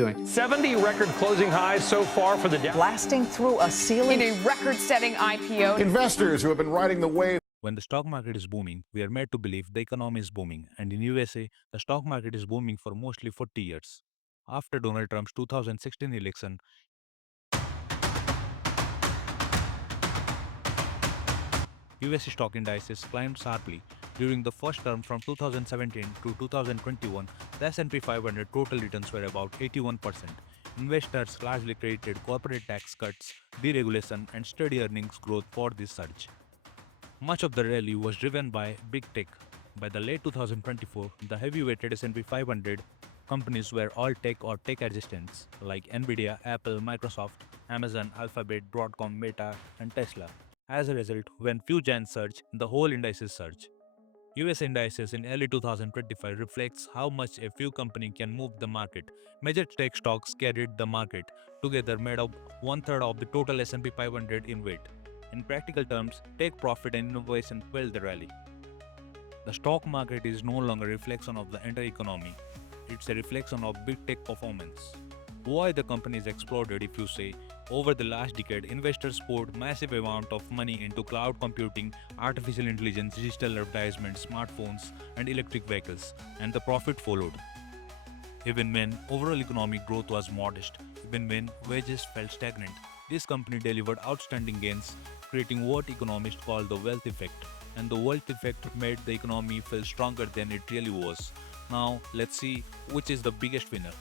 doing. 70 record closing highs so far for the Dow. Blasting through a ceiling. In a record-setting IPO. Investors who have been riding the wave. When the stock market is booming, we are made to believe the economy is booming, and in USA, the stock market is booming for mostly 40 years. After Donald Trump's 2016 election, US stock indices climbed sharply. During the first term from 2017 to 2021, the S&P 500 total returns were about 81%. Investors largely credited corporate tax cuts, deregulation, and steady earnings growth for this surge. Much of the rally was driven by big tech. By the late 2024, the heavy-weighted S&P 500 companies were all tech or tech adjacents like Nvidia, Apple, Microsoft, Amazon, Alphabet, Broadcom, Meta, and Tesla. As a result, when few giants surge, the whole indices surge. US indices in early 2025 reflects how much a few companies can move the market. Major tech stocks carried the market, together made up one-third of the total S&P 500 in weight. In practical terms, tech profit and innovation fueled the rally. The stock market is no longer a reflection of the entire economy. It's a reflection of big tech performance. Why the companies exploded, if you say? Over the last decade, investors poured massive amount of money into cloud computing, artificial intelligence, digital advertisements, smartphones, and electric vehicles, and the profit followed. Even when overall economic growth was modest, even when wages felt stagnant, this company delivered outstanding gains, creating what economists call the wealth effect. And the wealth effect made the economy feel stronger than it really was. Now, let's see which is the biggest winner.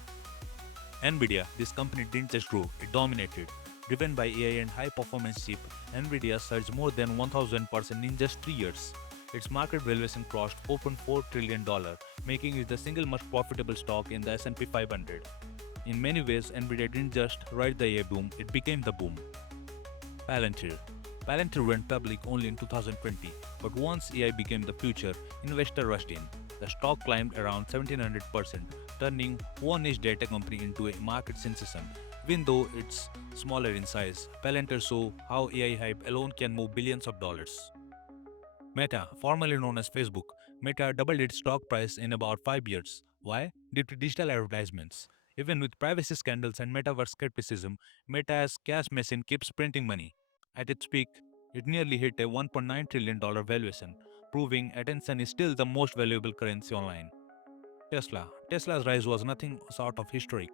Nvidia, this company didn't just grow, it dominated. Driven by AI and high-performance chip, Nvidia surged more than 1000% in just 3 years. Its market valuation crossed $4.4 trillion, making it the single most profitable stock in the S&P 500. In many ways, Nvidia didn't just ride the AI boom, it became the boom. Palantir went public only in 2020, but once AI became the future, investors rushed in. The stock climbed around 1700%, turning one niche data company into a market sensation. Even though it's smaller in size, Palantir saw how AI hype alone can move billions of dollars. Meta, formerly known as Facebook, Meta doubled its stock price in about 5 years. Why? Due to digital advertisements. Even with privacy scandals and metaverse skepticism, Meta's cash machine keeps printing money. At its peak, it nearly hit a $1.9 trillion valuation, proving attention is still the most valuable currency online. Tesla's rise was nothing short of historic.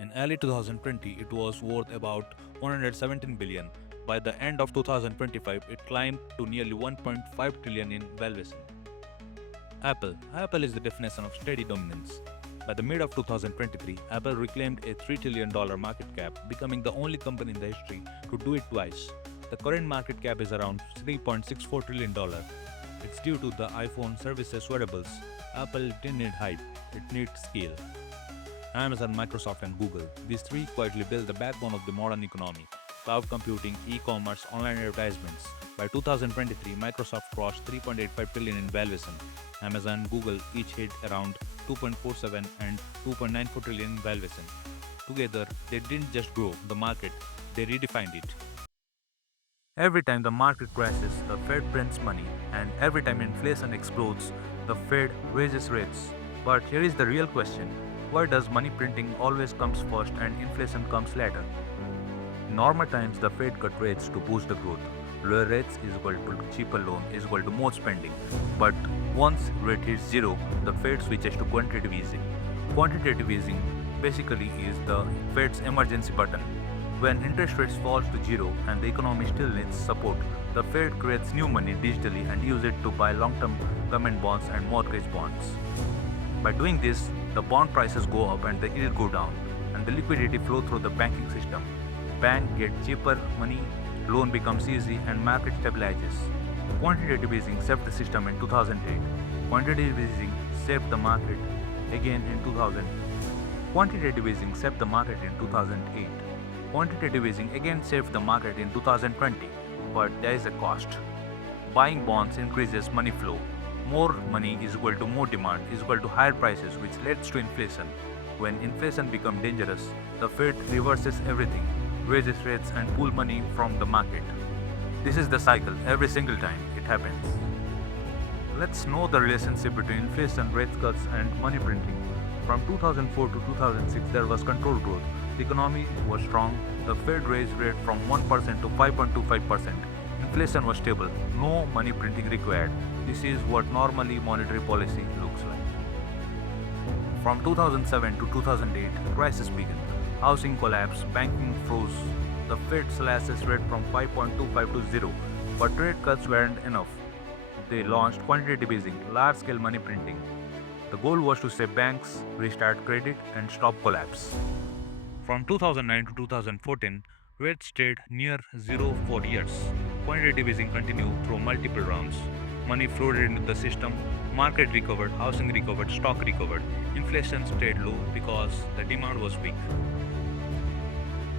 In early 2020, it was worth about $117 billion. By the end of 2025, it climbed to nearly $1.5 trillion in valuation. Apple is the definition of steady dominance. By the mid of 2023, Apple reclaimed a $3 trillion market cap, becoming the only company in the history to do it twice. The current market cap is around $3.64 trillion. It's due to the iPhone services wearables. Apple didn't need hype, it needs scale. Amazon, Microsoft, and Google, these three quietly build the backbone of the modern economy. Cloud computing, e-commerce, online advertisements. By 2023, Microsoft crossed $3.85 trillion in valuation. Amazon and Google each hit around $2.47 and $2.94 trillion in valuation. Together, they didn't just grow the market, they redefined it. Every time the market crashes, the Fed prints money, and every time inflation explodes, the Fed raises rates. But here is the real question. Why does money printing always comes first and inflation comes later? In normal times, the Fed cut rates to boost the growth. Lower rates is equal to cheaper loan is equal to more spending. But once rate hits zero, the Fed switches to quantitative easing. Quantitative easing basically is the Fed's emergency button. When interest rates falls to zero and the economy still needs support, the Fed creates new money digitally and uses it to buy long-term government bonds and mortgage bonds. By doing this, the bond prices go up and the yield go down, and the liquidity flow through the banking system. Bank get cheaper money, loan becomes easy, and market stabilizes. Quantitative easing saved the system in 2008. Quantitative easing saved the market again in 2000. Quantitative easing saved the market in 2008. Quantitative easing again saved the market in 2020, but there is a cost. Buying bonds increases money flow. More money is equal to more demand is equal to higher prices, which leads to inflation. When inflation becomes dangerous, the Fed reverses everything, raises rates and pull money from the market. This is the cycle every single time it happens. Let's know the relationship between inflation, rate cuts and money printing. From 2004 to 2006, there was controlled growth. The economy was strong. The Fed raised rate from 1% to 5.25%. Inflation was stable. No money printing required. This is what normally monetary policy looks like. From 2007 to 2008, crisis began. Housing collapsed, banking froze. The Fed slashes rate from 5.25 to 0, but rate cuts weren't enough. They launched quantitative easing, large-scale money printing. The goal was to save banks, restart credit, and stop collapse. From 2009 to 2014, rates stayed near zero for years. Quantitative easing continued through multiple rounds. Money flowed into the system, market recovered, housing recovered, stock recovered. Inflation stayed low because the demand was weak.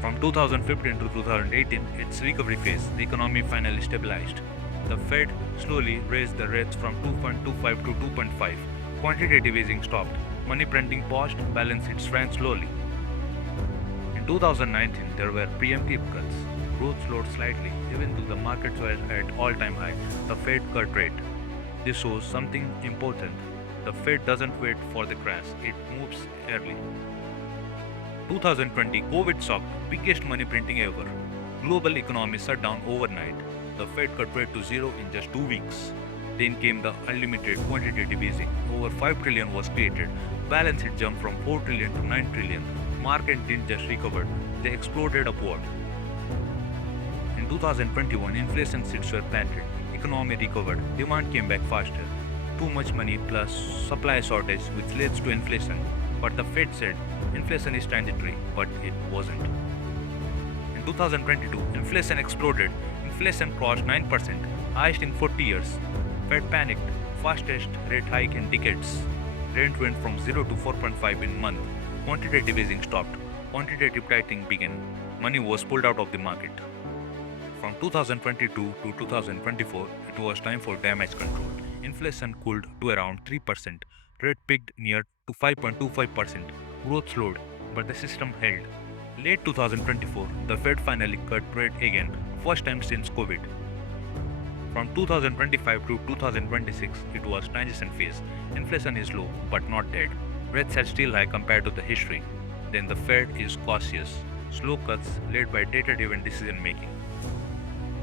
From 2015 to 2018, its recovery phase, the economy finally stabilized. The Fed slowly raised the rates from 2.25 to 2.5. Quantitative easing stopped. Money printing paused, balance sheets shrank slowly. In 2019, there were preemptive cuts. Growth slowed slightly, even though the markets were at all-time high. The Fed cut rate. This shows something important. The Fed doesn't wait for the crash; it moves early. 2020, COVID shocked, biggest money printing ever. Global economy shut down overnight. The Fed cut rate to zero in just 2 weeks. Then came the unlimited quantitative easing. Over 5 trillion was created. Balance sheet jumped from 4 trillion to 9 trillion. Market didn't just recover, they exploded upward. In 2021, inflation seeds were planted. Economy recovered. Demand came back faster. Too much money plus supply shortage which leads to inflation. But the Fed said inflation is transitory, but it wasn't. In 2022, inflation exploded. Inflation crossed 9%, highest in 40 years. Fed panicked, fastest rate hike in decades. Rent went from 0 to 4.5 in a month. Quantitative easing stopped. Quantitative tightening began. Money was pulled out of the market. From 2022 to 2024, it was time for damage control. Inflation cooled to around 3%. Rate peaked near to 5.25%. Growth slowed, but the system held. Late 2024, the Fed finally cut rate again, first time since COVID. From 2025 to 2026, it was transition phase. Inflation is low, but not dead. Rates are still high compared to the history. Then the Fed is cautious. Slow cuts led by data-driven decision making.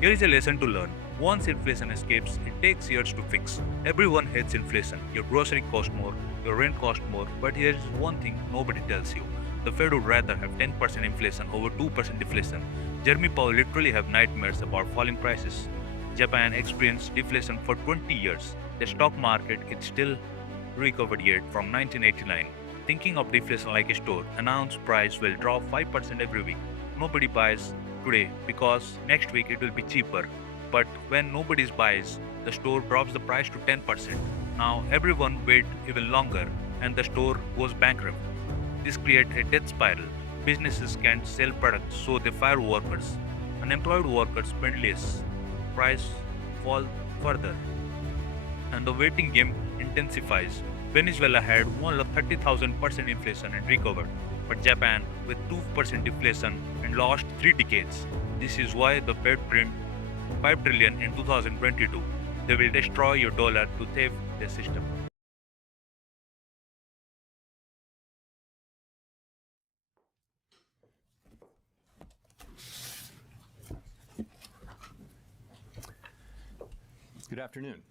Here is a lesson to learn. Once inflation escapes, it takes years to fix. Everyone hates inflation. Your grocery costs more, your rent costs more, but here is one thing nobody tells you. The Fed would rather have 10% inflation over 2% deflation. Jeremy Powell literally have nightmares about falling prices. Japan experienced deflation for 20 years. The stock market is still recovered yet from 1989. Thinking of deflation like a store, announced price will drop 5% every week. Nobody buys today because next week it will be cheaper. But when nobody buys, the store drops the price to 10%. Now everyone waits even longer and the store goes bankrupt. This creates a death spiral. Businesses can't sell products, so they fire workers. Unemployed workers spend less. Price fall further. And the waiting game intensifies. Venezuela had 130,000% inflation and recovered, but Japan with 2% deflation and lost 3 decades. This is why the Fed print 5 trillion in 2022. They will destroy your dollar to save the system. Good afternoon.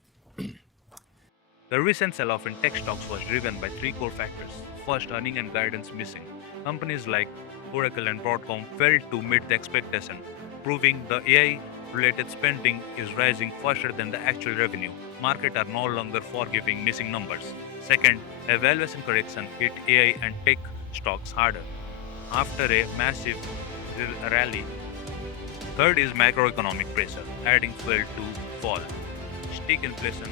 The recent sell-off in tech stocks was driven by 3 core factors. First, earning and guidance missing. Companies like Oracle and Broadcom failed to meet the expectation, proving the AI-related spending is rising faster than the actual revenue. Markets are no longer forgiving missing numbers. Second, a valuation correction hit AI and tech stocks harder after a massive rally. Third is macroeconomic pressure, adding fuel to fall. Stick inflation.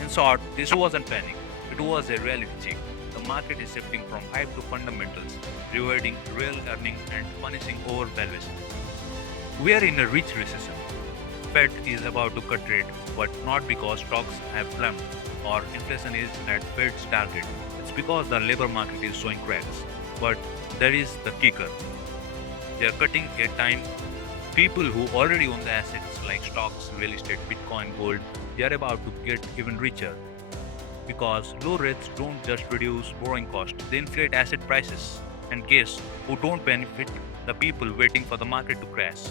In short, this wasn't panic, it was a reality check. The market is shifting from hype to fundamentals, rewarding real earning and punishing overvaluation. We are in a rich recession. Fed is about to cut rate, but not because stocks have plumbed or inflation is at Fed's target. It's because the labor market is showing cracks. But there is the kicker. They are cutting a time. People who already own the assets like stocks, real estate, Bitcoin, gold, they are about to get even richer. Because low rates don't just reduce borrowing costs, they inflate asset prices. And guess who don't benefit? The people waiting for the market to crash.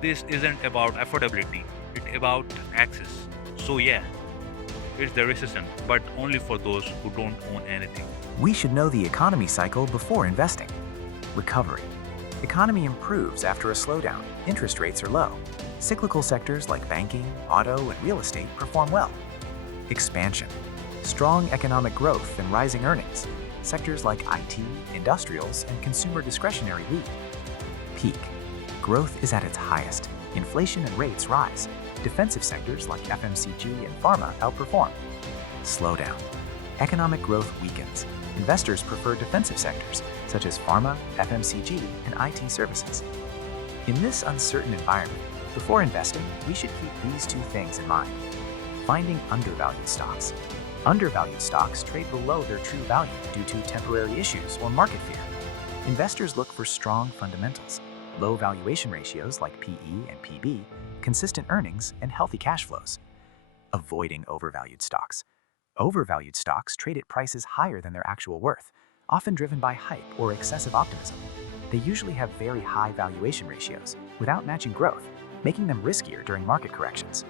This isn't about affordability, it's about access. So yeah, it's the recession, but only for those who don't own anything. We should know the economy cycle before investing. Recovery. Economy improves after a slowdown. Interest rates are low. Cyclical sectors like banking, auto, and real estate perform well. Expansion. Strong economic growth and rising earnings. Sectors like IT, industrials, and consumer discretionary lead. Peak. Growth is at its highest. Inflation and rates rise. Defensive sectors like FMCG and pharma outperform. Slowdown. Economic growth weakens. Investors prefer defensive sectors, such as pharma, FMCG, and IT services. In this uncertain environment, before investing, we should keep these two things in mind. Finding undervalued stocks. Undervalued stocks trade below their true value due to temporary issues or market fear. Investors look for strong fundamentals, low valuation ratios like PE and PB, consistent earnings, and healthy cash flows. Avoiding overvalued stocks. Overvalued stocks trade at prices higher than their actual worth, often driven by hype or excessive optimism. They usually have very high valuation ratios without matching growth, making them riskier during market corrections.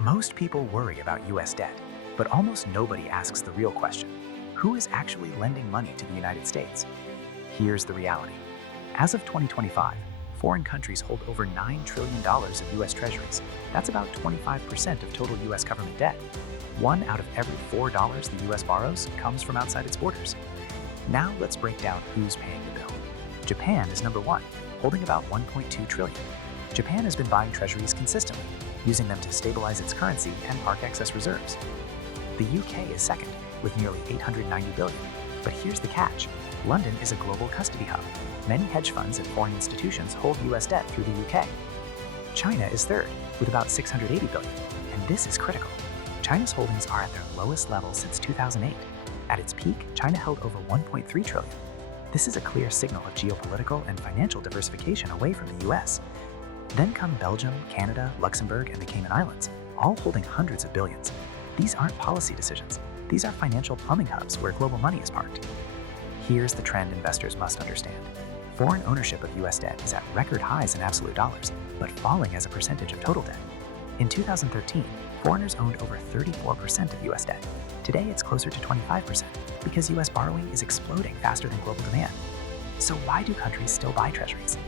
Most people worry about US debt, but almost nobody asks the real question: who is actually lending money to the United States? Here's the reality. As of 2025, foreign countries hold over $9 trillion of US treasuries. That's about 25% of total US government debt. 1 out of every $4 the US borrows comes from outside its borders. Now let's break down who's paying the bill. Japan is number 1, holding about $1.2 trillion. Japan has been buying treasuries consistently, using them to stabilize its currency and park excess reserves. The UK is second, with nearly $890 billion. But here's the catch. London is a global custody hub. Many hedge funds and foreign institutions hold US debt through the UK. China is third, with about $680 billion. And this is critical. China's holdings are at their lowest level since 2008. At its peak, China held over $1.3 trillion. This is a clear signal of geopolitical and financial diversification away from the US. Then come Belgium, Canada, Luxembourg, and the Cayman Islands, all holding hundreds of billions. These aren't policy decisions. These are financial plumbing hubs where global money is parked. Here's the trend investors must understand. Foreign ownership of US debt is at record highs in absolute dollars, but falling as a percentage of total debt. In 2013, foreigners owned over 34% of US debt. Today, it's closer to 25% because US borrowing is exploding faster than global demand. So why do countries still buy treasuries?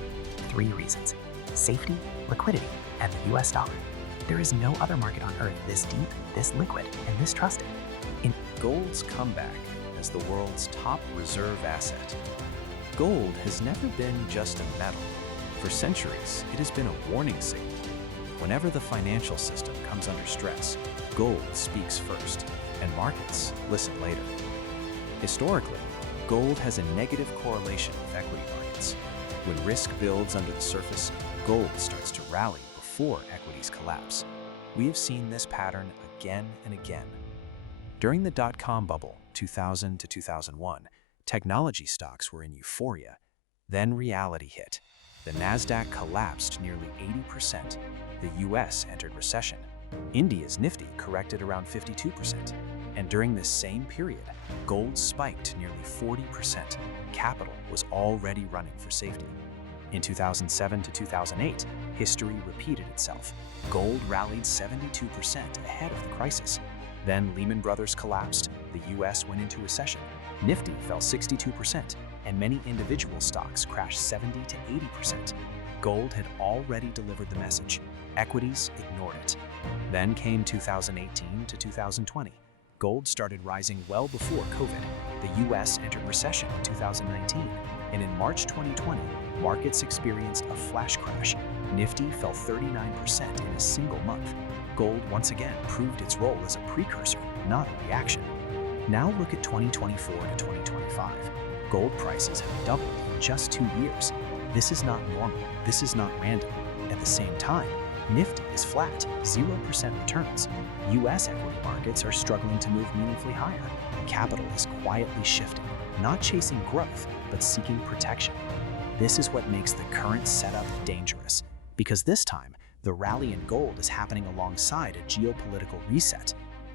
3 reasons: safety, liquidity, and the US dollar. There is no other market on earth this deep, this liquid, and this trusted. In Gold's comeback as the world's top reserve asset. Gold has never been just a metal. For centuries, it has been a warning signal. Whenever the financial system comes under stress, gold speaks first, and markets listen later. Historically, gold has a negative correlation with equity markets. When risk builds under the surface, gold starts to rally before equities collapse. We have seen this pattern again and again. During the dot-com bubble, 2000 to 2001, technology stocks were in euphoria. Then reality hit. The Nasdaq collapsed nearly 80%. The US entered recession. India's Nifty corrected around 52%. And during this same period, gold spiked nearly 40%. Capital was already running for safety. In 2007 to 2008, history repeated itself. Gold rallied 72% ahead of the crisis. Then Lehman Brothers collapsed, the US went into recession. Nifty fell 62%, and many individual stocks crashed 70 to 80%. Gold had already delivered the message. Equities ignored it. Then came 2018 to 2020. Gold started rising well before COVID. The US entered recession in 2019, and in March 2020, markets experienced a flash crash. Nifty fell 39% in a single month. Gold once again proved its role as a precursor, not a reaction. Now look at 2024 to 2025. Gold prices have doubled in just 2 years. This is not normal. This is not random. At the same time, Nifty is flat, 0% returns. US equity markets are struggling to move meaningfully higher. Capital is quietly shifting, not chasing growth, but seeking protection. This is what makes the current setup dangerous, because this time, the rally in gold is happening alongside a geopolitical reset.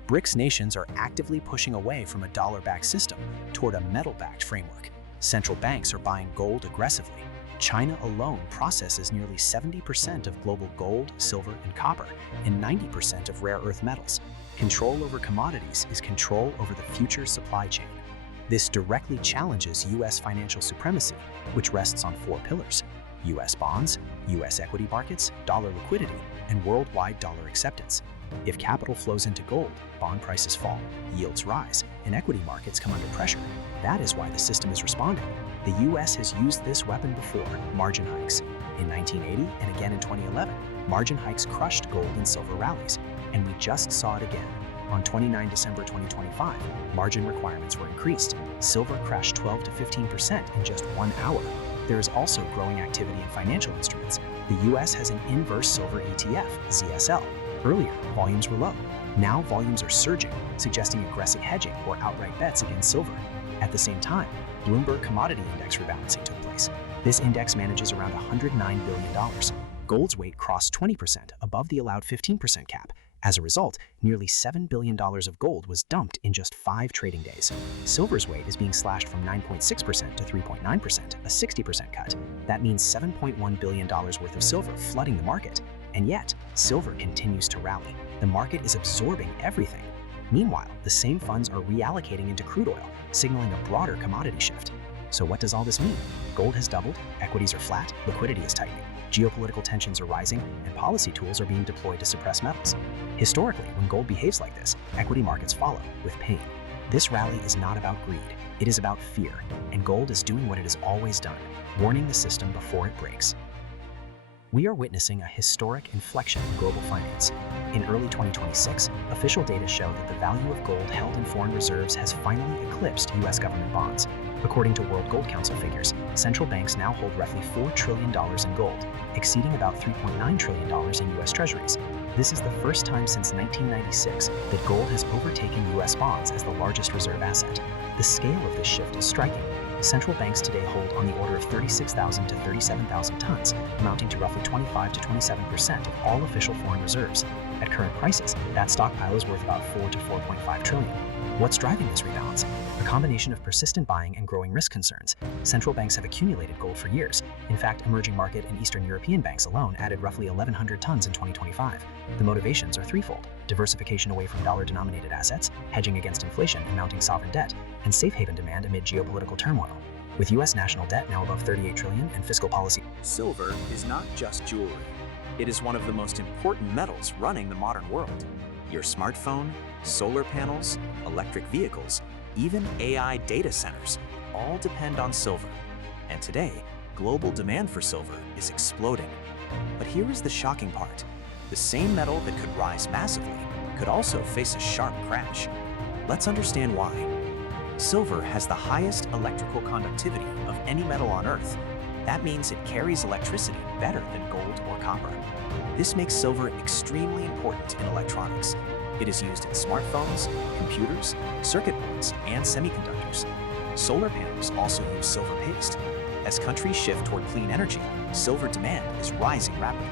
BRICS nations are actively pushing away from a dollar-backed system toward a metal-backed framework. Central banks are buying gold aggressively. China alone processes nearly 70% of global gold, silver, and copper, and 90% of rare earth metals. Control over commodities is control over the future supply chain. This directly challenges U.S. financial supremacy, which rests on 4 pillars: U.S. bonds, U.S. equity markets, dollar liquidity, and worldwide dollar acceptance. If capital flows into gold, bond prices fall, yields rise, and equity markets come under pressure. That is why the system is responding. The U.S. has used this weapon before: margin hikes. In 1980 and again in 2011, margin hikes crushed gold and silver rallies, and we just saw it again. On 29 December 2025, margin requirements were increased. Silver crashed 12 to 15% in just 1 hour. There is also growing activity in financial instruments. The U.S. has an inverse silver ETF, ZSL. Earlier, volumes were low. Now volumes are surging, suggesting aggressive hedging or outright bets against silver. At the same time, Bloomberg Commodity Index rebalancing took place. This index manages around $109 billion. Gold's weight crossed 20%, above the allowed 15% cap. As a result, nearly $7 billion of gold was dumped in just 5 trading days. Silver's weight is being slashed from 9.6% to 3.9%, a 60% cut. That means $7.1 billion worth of silver flooding the market. And yet, silver continues to rally. The market is absorbing everything. Meanwhile, the same funds are reallocating into crude oil, signaling a broader commodity shift. So what does all this mean? Gold has doubled, equities are flat, liquidity is tightening, geopolitical tensions are rising, and policy tools are being deployed to suppress metals. Historically, when gold behaves like this, equity markets follow, with pain. This rally is not about greed, it is about fear, and gold is doing what it has always done, warning the system before it breaks. We are witnessing a historic inflection in global finance. In early 2026, official data show that the value of gold held in foreign reserves has finally eclipsed U.S. government bonds. According to World Gold Council figures, central banks now hold roughly $4 trillion in gold, exceeding about $3.9 trillion in U.S. treasuries. This is the first time since 1996 that gold has overtaken U.S. bonds as the largest reserve asset. The scale of this shift is striking. Central banks today hold on the order of 36,000 to 37,000 tons, amounting to roughly 25 to 27% of all official foreign reserves. At current prices, that stockpile is worth about 4 to 4.5 trillion. What's driving this rebalance? A combination of persistent buying and growing risk concerns. Central banks have accumulated gold for years. In fact, emerging market and Eastern European banks alone added roughly 1,100 tons in 2025. The motivations are threefold: diversification away from dollar-denominated assets, hedging against inflation and mounting sovereign debt, and safe haven demand amid geopolitical turmoil. With U.S. national debt now above $38 trillion and fiscal policy. Silver is not just jewelry. It is one of the most important metals running the modern world. Your smartphone, solar panels, electric vehicles, even AI data centers all depend on silver. And today, global demand for silver is exploding. But here is the shocking part. The same metal that could rise massively could also face a sharp crash. Let's understand why. Silver has the highest electrical conductivity of any metal on Earth. That means it carries electricity better than gold or copper. This makes silver extremely important in electronics. It is used in smartphones, computers, circuit boards, and semiconductors. Solar panels also use silver paste. As countries shift toward clean energy, silver demand is rising rapidly.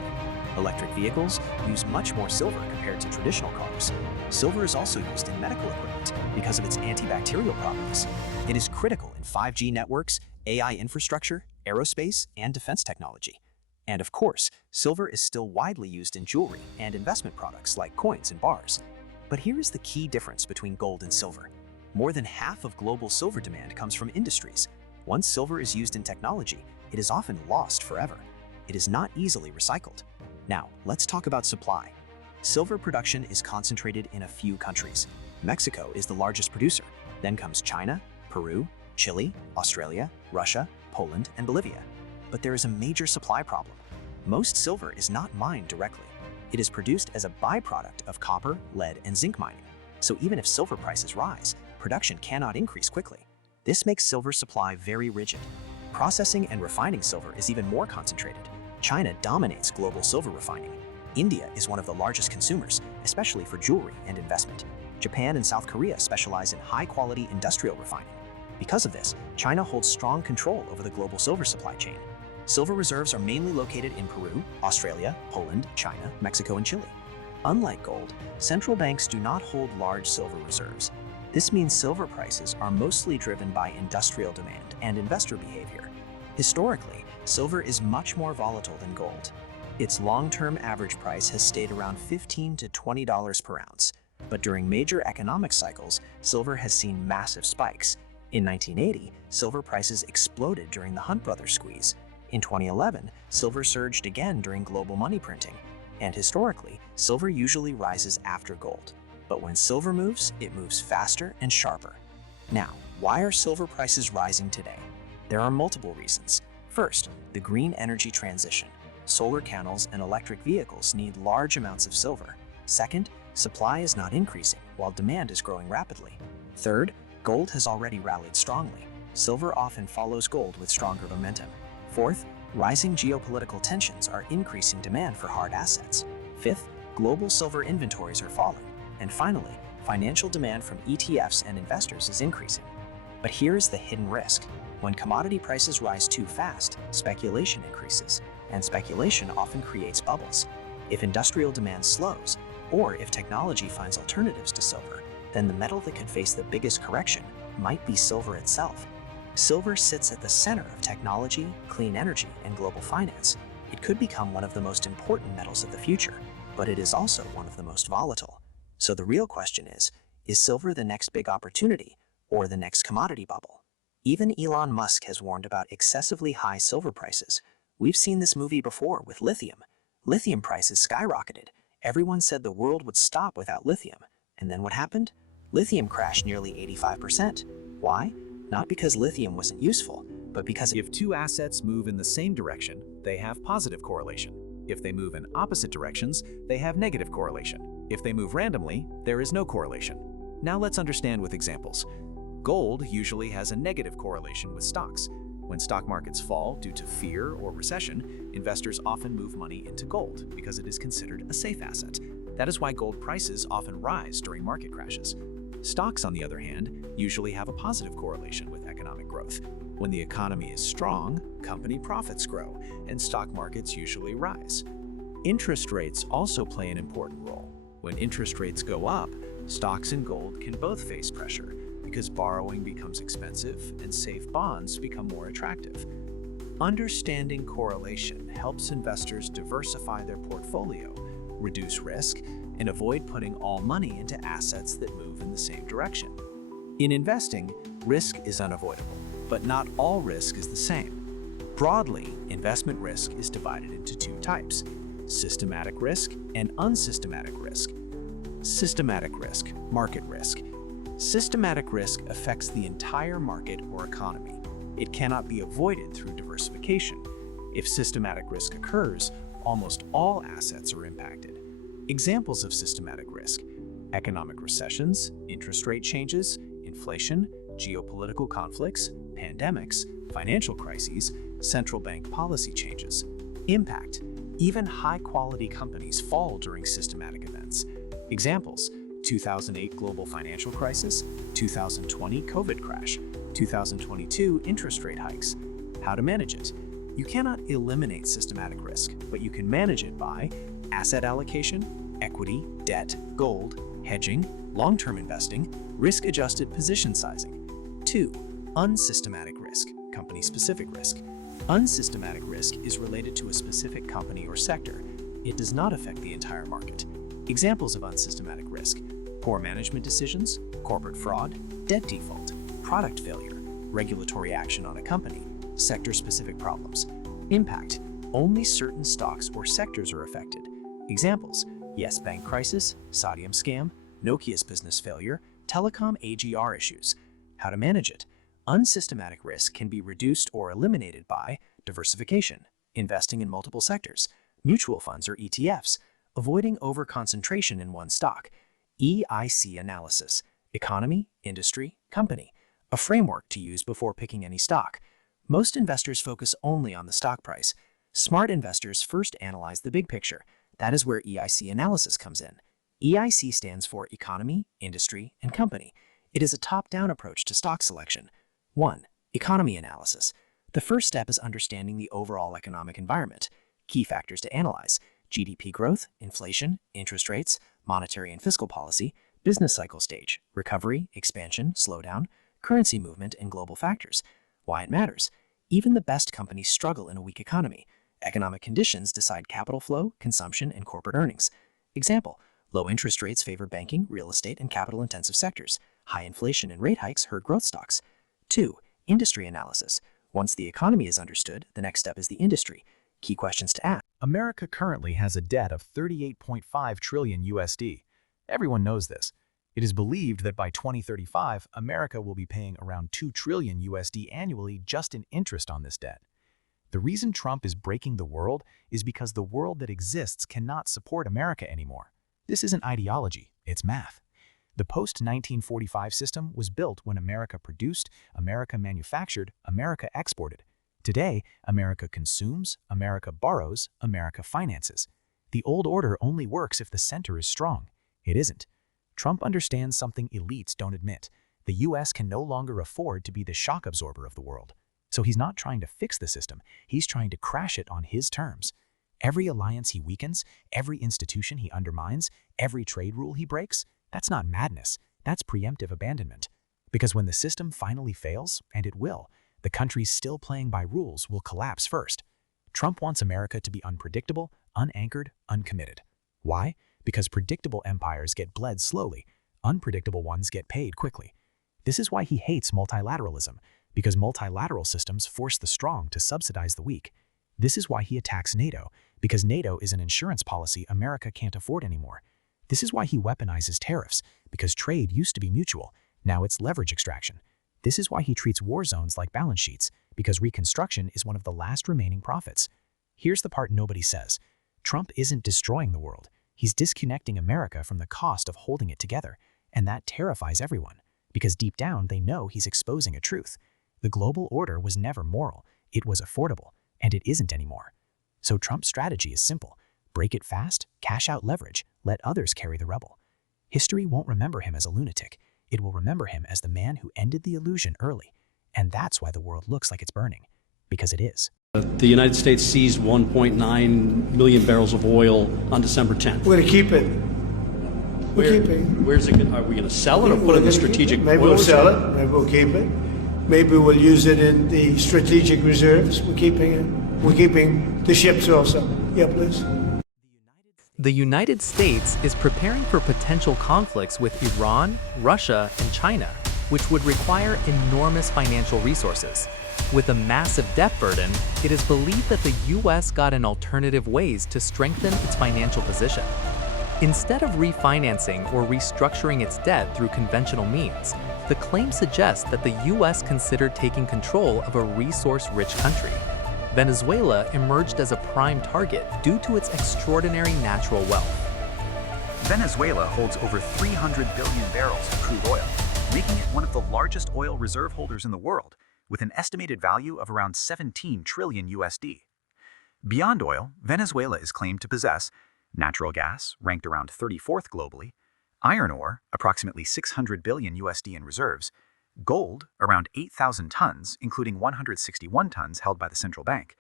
Electric vehicles use much more silver compared to traditional cars. Silver is also used in medical equipment because of its antibacterial properties. It is critical in 5G networks, AI infrastructure, aerospace, and defense technology. And of course, silver is still widely used in jewelry and investment products like coins and bars. But here is the key difference between gold and silver. More than half of global silver demand comes from industries. Once silver is used in technology, it is often lost forever. It is not easily recycled. Now, let's talk about supply. Silver production is concentrated in a few countries. Mexico is the largest producer. Then comes China, Peru, Chile, Australia, Russia, Poland, and Bolivia. But there is a major supply problem. Most silver is not mined directly. It is produced as a byproduct of copper, lead, and zinc mining. So even if silver prices rise, production cannot increase quickly. This makes silver supply very rigid. Processing and refining silver is even more concentrated. China dominates global silver refining. India is one of the largest consumers, especially for jewelry and investment. Japan and South Korea specialize in high-quality industrial refining. Because of this, China holds strong control over the global silver supply chain. Silver reserves are mainly located in Peru, Australia, Poland, China, Mexico, and Chile. Unlike gold, central banks do not hold large silver reserves. This means silver prices are mostly driven by industrial demand and investor behavior. Historically, silver is much more volatile than gold. Its long-term average price has stayed around $15 to $20 per ounce. But during major economic cycles, silver has seen massive spikes. In 1980, silver prices exploded during the Hunt Brothers squeeze. In 2011, silver surged again during global money printing. And historically, silver usually rises after gold. But when silver moves, it moves faster and sharper. Now, why are silver prices rising today? There are multiple reasons. First, the green energy transition. Solar panels and electric vehicles need large amounts of silver. Second, supply is not increasing while demand is growing rapidly. Third, gold has already rallied strongly. Silver often follows gold with stronger momentum. Fourth, rising geopolitical tensions are increasing demand for hard assets. Fifth, global silver inventories are falling. And finally, financial demand from ETFs and investors is increasing. But here is the hidden risk. When commodity prices rise too fast, speculation increases, and speculation often creates bubbles. If industrial demand slows, or if technology finds alternatives to silver, then the metal that could face the biggest correction might be silver itself. Silver sits at the center of technology, clean energy, and global finance. It could become one of the most important metals of the future, but it is also one of the most volatile. So the real question is silver the next big opportunity or the next commodity bubble? Even Elon Musk has warned about excessively high silver prices. We've seen this movie before with lithium. Lithium prices skyrocketed. Everyone said the world would stop without lithium. And then what happened? Lithium crashed nearly 85%. Why? Not because lithium wasn't useful, but because if two assets move in the same direction, they have positive correlation. If they move in opposite directions, they have negative correlation. If they move randomly, there is no correlation. Now let's understand with examples. Gold usually has a negative correlation with stocks. When stock markets fall due to fear or recession, investors often move money into gold because it is considered a safe asset. That is why gold prices often rise during market crashes. Stocks, on the other hand, usually have a positive correlation with economic growth. When the economy is strong, company profits grow, and stock markets usually rise. Interest rates also play an important role. When interest rates go up, stocks and gold can both face pressure because borrowing becomes expensive and safe bonds become more attractive. Understanding correlation helps investors diversify their portfolio, reduce risk, and avoid putting all money into assets that move in the same direction. In investing, risk is unavoidable, but not all risk is the same. Broadly, investment risk is divided into two types: systematic risk and unsystematic risk. Systematic risk, market risk. Systematic risk affects the entire market or economy. It cannot be avoided through diversification. If systematic risk occurs, almost all assets are impacted. Examples of systematic risk: economic recessions, interest rate changes, inflation, geopolitical conflicts, pandemics, financial crises, central bank policy changes. Impact: even high-quality companies fall during systematic events. Examples: 2008 global financial crisis, 2020 COVID crash, 2022 interest rate hikes. How to manage it? You cannot eliminate systematic risk, but you can manage it by asset allocation, equity, debt, gold, hedging, long-term investing, risk-adjusted position sizing. 2. Unsystematic risk, company-specific risk. Unsystematic risk is related to a specific company or sector. It does not affect the entire market. Examples of unsystematic risk: poor management decisions, corporate fraud, debt default, product failure, regulatory action on a company, sector-specific problems. Impact: only certain stocks or sectors are affected. Examples: Yes Bank crisis, Sodium scam, Nokia's business failure, telecom AGR issues. How to manage it? Unsystematic risk can be reduced or eliminated by diversification, investing in multiple sectors, mutual funds or ETFs, avoiding over-concentration in one stock, EIC analysis, economy, industry, company, a framework to use before picking any stock. Most investors focus only on the stock price. Smart investors first analyze the big picture. That is where EIC analysis comes in. EIC stands for economy, industry, and company. It is a top-down approach to stock selection. 1. Economy analysis. The first step is understanding the overall economic environment. Key factors to analyze: GDP growth, inflation, interest rates, monetary and fiscal policy, business cycle stage, recovery, expansion, slowdown, currency movement, and global factors. Why it matters. Even the best companies struggle in a weak economy. Economic conditions decide capital flow, consumption, and corporate earnings. Example, low interest rates favor banking, real estate, and capital-intensive sectors. High inflation and rate hikes hurt growth stocks. 2. Industry analysis. Once the economy is understood, the next step is the industry. Key questions to ask. America currently has a debt of 38.5 trillion USD. Everyone knows this. It is believed that by 2035, America will be paying around 2 trillion USD annually just in interest on this debt. The reason Trump is breaking the world is because the world that exists cannot support America anymore. This isn't ideology, it's math. The post-1945 system was built when America produced, America manufactured, America exported. Today, America consumes, America borrows, America finances. The old order only works if the center is strong. It isn't. Trump understands something elites don't admit. The US can no longer afford to be the shock absorber of the world. So he's not trying to fix the system, he's trying to crash it on his terms. Every alliance he weakens, every institution he undermines, every trade rule he breaks, that's not madness, that's preemptive abandonment. Because when the system finally fails, and it will, the countries still playing by rules will collapse first. Trump wants America to be unpredictable, unanchored, uncommitted. Why? Because predictable empires get bled slowly, unpredictable ones get paid quickly. This is why he hates multilateralism, because multilateral systems force the strong to subsidize the weak. This is why he attacks NATO, because NATO is an insurance policy America can't afford anymore. This is why he weaponizes tariffs, because trade used to be mutual, now it's leverage extraction. This is why he treats war zones like balance sheets, because reconstruction is one of the last remaining profits. Here's the part nobody says. Trump isn't destroying the world. He's disconnecting America from the cost of holding it together, and that terrifies everyone, because deep down they know he's exposing a truth. The global order was never moral, it was affordable, and it isn't anymore. So Trump's strategy is simple. Break it fast, cash out leverage, let others carry the rubble. History won't remember him as a lunatic. It will remember him as the man who ended the illusion early. And that's why the world looks like it's burning. Because it is. The United States seized 1.9 million barrels of oil on December 10th. We're going to keep it. We're keeping. Where's it going? Are we going to sell it or put it in the strategic? Maybe we'll sell it. Maybe we'll keep it. Maybe we'll use it in the strategic reserves. We're keeping it. We're keeping the ships also. Yeah, please. The United States is preparing for potential conflicts with Iran, Russia, and China, which would require enormous financial resources. With a massive debt burden, it is believed that the U.S. got in alternative ways to strengthen its financial position. Instead of refinancing or restructuring its debt through conventional means, the claim suggests that the U.S. considered taking control of a resource-rich country. Venezuela emerged as a prime target due to its extraordinary natural wealth. Venezuela holds over 300 billion barrels of crude oil, making it one of the largest oil reserve holders in the world, with an estimated value of around 17 trillion USD. Beyond oil, Venezuela is claimed to possess natural gas, ranked around 34th globally, iron ore, approximately 600 billion USD in reserves, gold, around 8,000 tons, including 161 tons held by the central bank,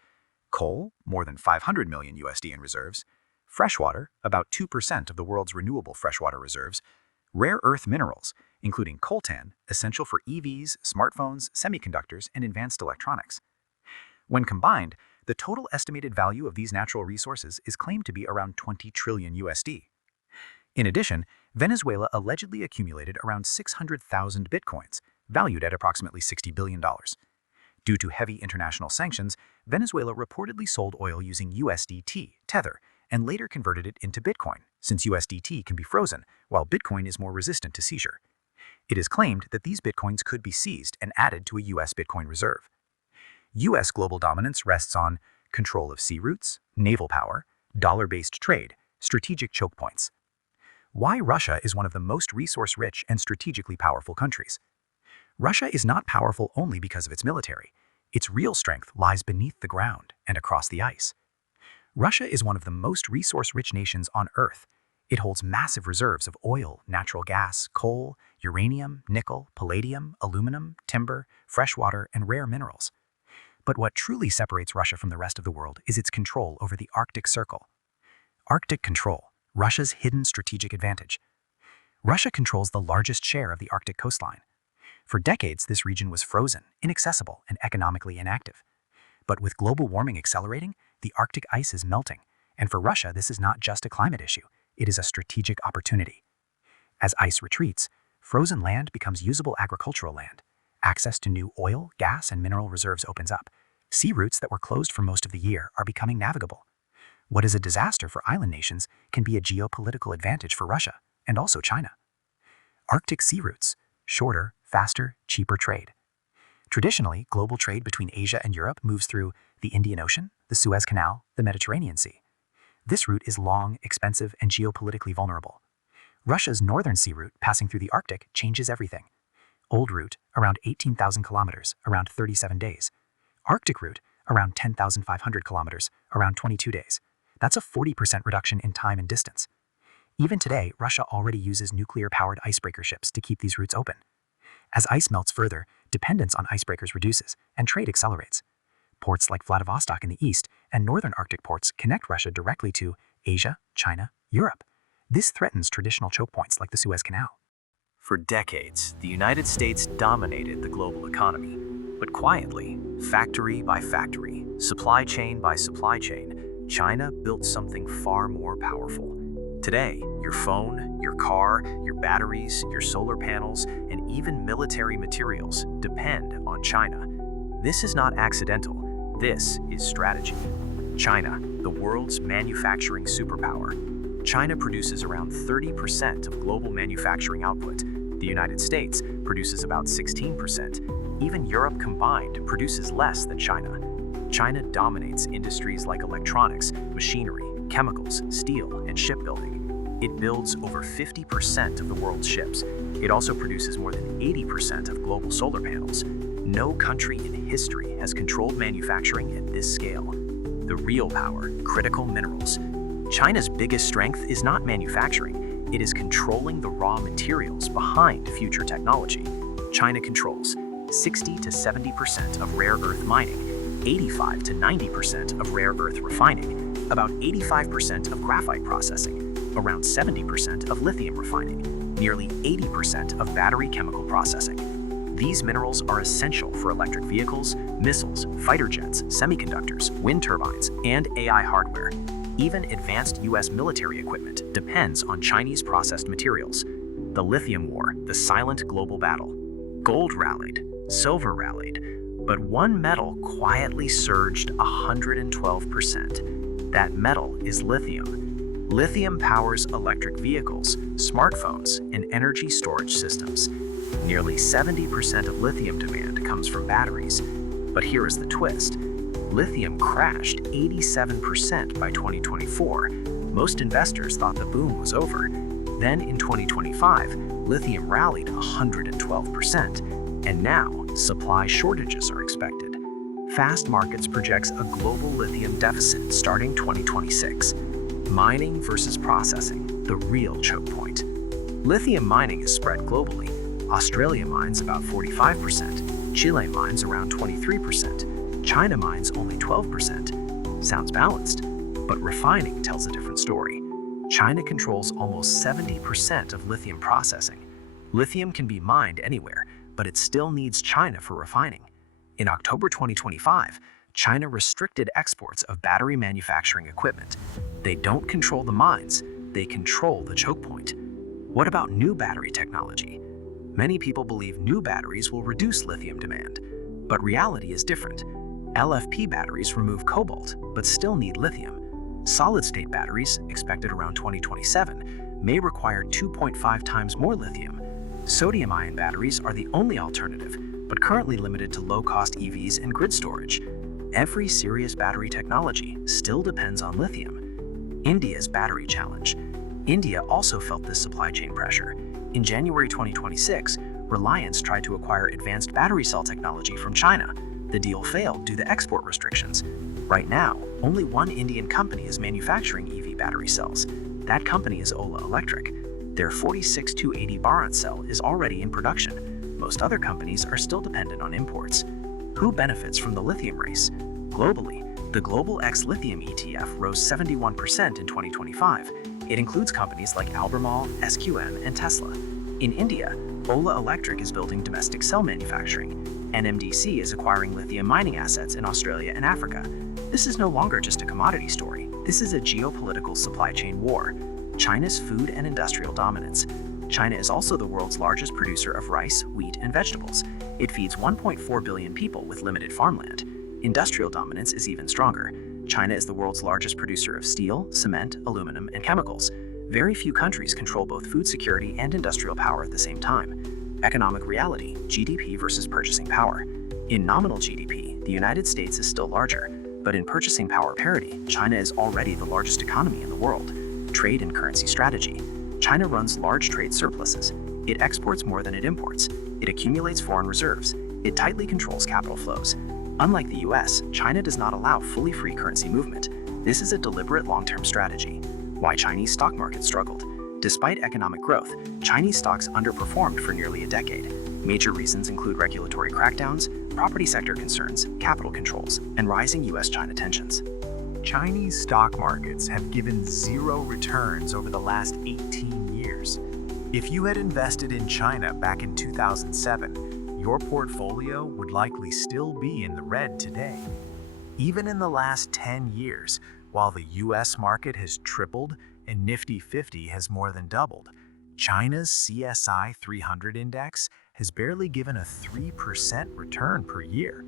coal, more than 500 million USD in reserves, freshwater, about 2% of the world's renewable freshwater reserves, rare earth minerals, including coltan, essential for EVs, smartphones, semiconductors, and advanced electronics. When combined, the total estimated value of these natural resources is claimed to be around 20 trillion USD. In addition, Venezuela allegedly accumulated around 600,000 bitcoins, valued at approximately $60 billion. Due to heavy international sanctions, Venezuela reportedly sold oil using USDT, Tether, and later converted it into Bitcoin, since USDT can be frozen, while Bitcoin is more resistant to seizure. It is claimed that these Bitcoins could be seized and added to a US Bitcoin reserve. US global dominance rests on control of sea routes, naval power, dollar-based trade, strategic choke points. Why Russia is one of the most resource-rich and strategically powerful countries. Russia is not powerful only because of its military. Its real strength lies beneath the ground and across the ice. Russia is one of the most resource-rich nations on Earth. It holds massive reserves of oil, natural gas, coal, uranium, nickel, palladium, aluminum, timber, freshwater, and rare minerals. But what truly separates Russia from the rest of the world is its control over the Arctic Circle. Arctic control, Russia's hidden strategic advantage. Russia controls the largest share of the Arctic coastline. For decades, this region was frozen, inaccessible, and economically inactive. But with global warming accelerating, the Arctic ice is melting, and for Russia, this is not just a climate issue, it is a strategic opportunity. As ice retreats, frozen land becomes usable agricultural land. Access to new oil, gas, and mineral reserves opens up. Sea routes that were closed for most of the year are becoming navigable. What is a disaster for island nations can be a geopolitical advantage for Russia, and also China. Arctic sea routes, shorter, faster, cheaper trade. Traditionally, global trade between Asia and Europe moves through the Indian Ocean, the Suez Canal, the Mediterranean Sea. This route is long, expensive, and geopolitically vulnerable. Russia's northern sea route passing through the Arctic changes everything. Old route, around 18,000 kilometers, around 37 days. Arctic route, around 10,500 kilometers, around 22 days. That's a 40% reduction in time and distance. Even today, Russia already uses nuclear-powered icebreaker ships to keep these routes open. As ice melts further, dependence on icebreakers reduces, and trade accelerates. Ports like Vladivostok in the east and northern Arctic ports connect Russia directly to Asia, China, Europe. This threatens traditional choke points like the Suez Canal. For decades, the United States dominated the global economy, but quietly, factory by factory, supply chain by supply chain, China built something far more powerful. Today, your phone, your car, your batteries, your solar panels, and even military materials depend on China. This is not accidental. This is strategy. China, the world's manufacturing superpower. China produces around 30% of global manufacturing output. The United States produces about 16%. Even Europe combined produces less than China. China dominates industries like electronics, machinery, chemicals, steel, and shipbuilding. It builds over 50% of the world's ships. It also produces more than 80% of global solar panels. No country in history has controlled manufacturing at this scale. The real power, critical minerals. China's biggest strength is not manufacturing. It is controlling the raw materials behind future technology. China controls 60 to 70% of rare earth mining, 85 to 90% of rare earth refining, about 85% of graphite processing, around 70% of lithium refining, nearly 80% of battery chemical processing. These minerals are essential for electric vehicles, missiles, fighter jets, semiconductors, wind turbines, and AI hardware. Even advanced US military equipment depends on Chinese processed materials. The lithium war, the silent global battle. Gold rallied, silver rallied, but one metal quietly surged 112%. That metal is lithium. Lithium powers electric vehicles, smartphones, and energy storage systems. Nearly 70% of lithium demand comes from batteries. But here is the twist. Lithium crashed 87% by 2024. Most investors thought the boom was over. Then in 2025, lithium rallied 112%. And now, supply shortages are expected. Fast Markets projects a global lithium deficit starting 2026. Mining versus processing, the real choke point. Lithium mining is spread globally. Australia mines about 45%, Chile mines around 23%, China mines only 12%. Sounds balanced, but refining tells a different story. China controls almost 70% of lithium processing. Lithium can be mined anywhere, but it still needs China for refining. In October 2025, China restricted exports of battery manufacturing equipment. They don't control the mines, they control the choke point. What about new battery technology? Many people believe new batteries will reduce lithium demand, but reality is different. LFP batteries remove cobalt, but still need lithium. Solid-state batteries, expected around 2027, may require 2.5 times more lithium. Sodium-ion batteries are the only alternative, but currently limited to low-cost EVs and grid storage. Every serious battery technology still depends on lithium. India's battery challenge. India also felt this supply chain pressure. In January 2026, Reliance tried to acquire advanced battery cell technology from China. The deal failed due to export restrictions. Right now, only one Indian company is manufacturing EV battery cells. That company is Ola Electric. Their 46280 Bharat cell is already in production. Most other companies are still dependent on imports. Who benefits from the lithium race? Globally, The Global X Lithium ETF rose 71% in 2025. It includes companies like Albemarle, SQM, and Tesla. In India, Ola Electric is building domestic cell manufacturing. NMDC is acquiring lithium mining assets in Australia and Africa. This is no longer just a commodity story. This is a geopolitical supply chain war. China's food and industrial dominance. China is also the world's largest producer of rice, wheat, and vegetables. It feeds 1.4 billion people with limited farmland. Industrial dominance is even stronger. China is the world's largest producer of steel, cement, aluminum, and chemicals. Very few countries control both food security and industrial power at the same time. Economic reality, GDP versus purchasing power. In nominal GDP, the United States is still larger, but in purchasing power parity, China is already the largest economy in the world. Trade and currency strategy. China runs large trade surpluses. It exports more than it imports. It accumulates foreign reserves. It tightly controls capital flows. Unlike the US, China does not allow fully free currency movement. This is a deliberate long-term strategy. Why Chinese stock market struggled. Despite economic growth, Chinese stocks underperformed for nearly a decade. Major reasons include regulatory crackdowns, property sector concerns, capital controls, and rising US-China tensions. Chinese stock markets have given zero returns over the last 18 years. If you had invested in China back in 2007, your portfolio would likely still be in the red today. Even in the last 10 years, while the US market has tripled and Nifty 50 has more than doubled, China's CSI 300 index has barely given a 3% return per year.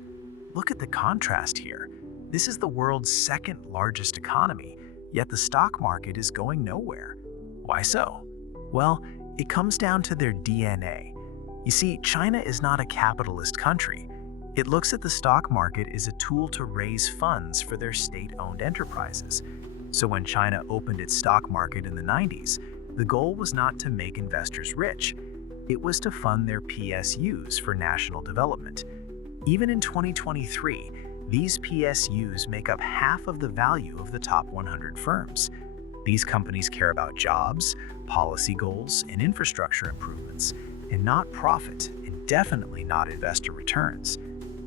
Look at the contrast here. This is the world's second largest economy, yet the stock market is going nowhere. Why so? Well, it comes down to their DNA. You see, China is not a capitalist country. It looks at the stock market as a tool to raise funds for their state-owned enterprises. So when China opened its stock market in the 90s, the goal was not to make investors rich. It was to fund their PSUs for national development. Even in 2023, these PSUs make up half of the value of the top 100 firms. These companies care about jobs, policy goals, and infrastructure improvements, and not profit, and definitely not investor returns.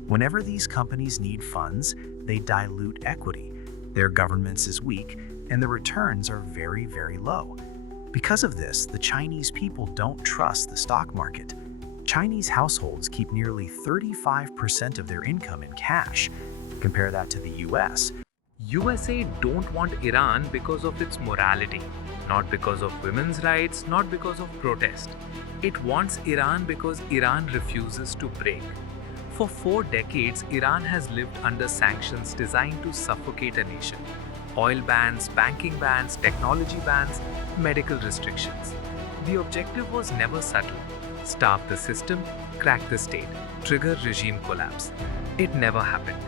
Whenever these companies need funds, they dilute equity. Their governance is weak, and the returns are very, very low. Because of this, the Chinese people don't trust the stock market. Chinese households keep nearly 35% of their income in cash. Compare that to the US. USA don't want Iran because of its morality, not because of women's rights, not because of protest. It wants Iran because Iran refuses to break. For 4 decades, Iran has lived under sanctions designed to suffocate a nation. Oil bans, banking bans, technology bans, medical restrictions. The objective was never subtle. Starve the system, crack the state, trigger regime collapse. It never happened.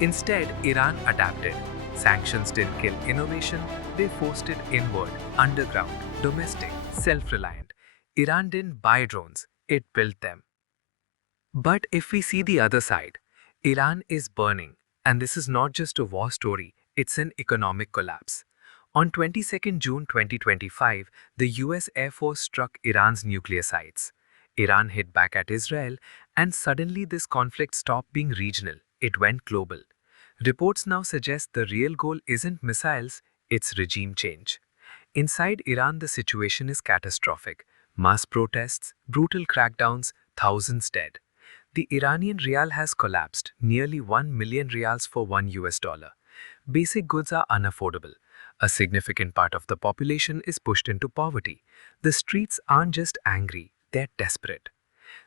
Instead, Iran adapted. Sanctions didn't kill innovation, they forced it inward, underground, domestic, self-reliant. Iran didn't buy drones, it built them. But if we see the other side, Iran is burning, and this is not just a war story, it's an economic collapse. On 22nd June 2025, the US Air Force struck Iran's nuclear sites. Iran hit back at Israel, and suddenly this conflict stopped being regional, it went global. Reports now suggest the real goal isn't missiles, it's regime change. Inside Iran, the situation is catastrophic. Mass protests, brutal crackdowns, thousands dead. The Iranian rial has collapsed, nearly 1 million rials for $1. Basic goods are unaffordable. A significant part of the population is pushed into poverty. The streets aren't just angry, they're desperate.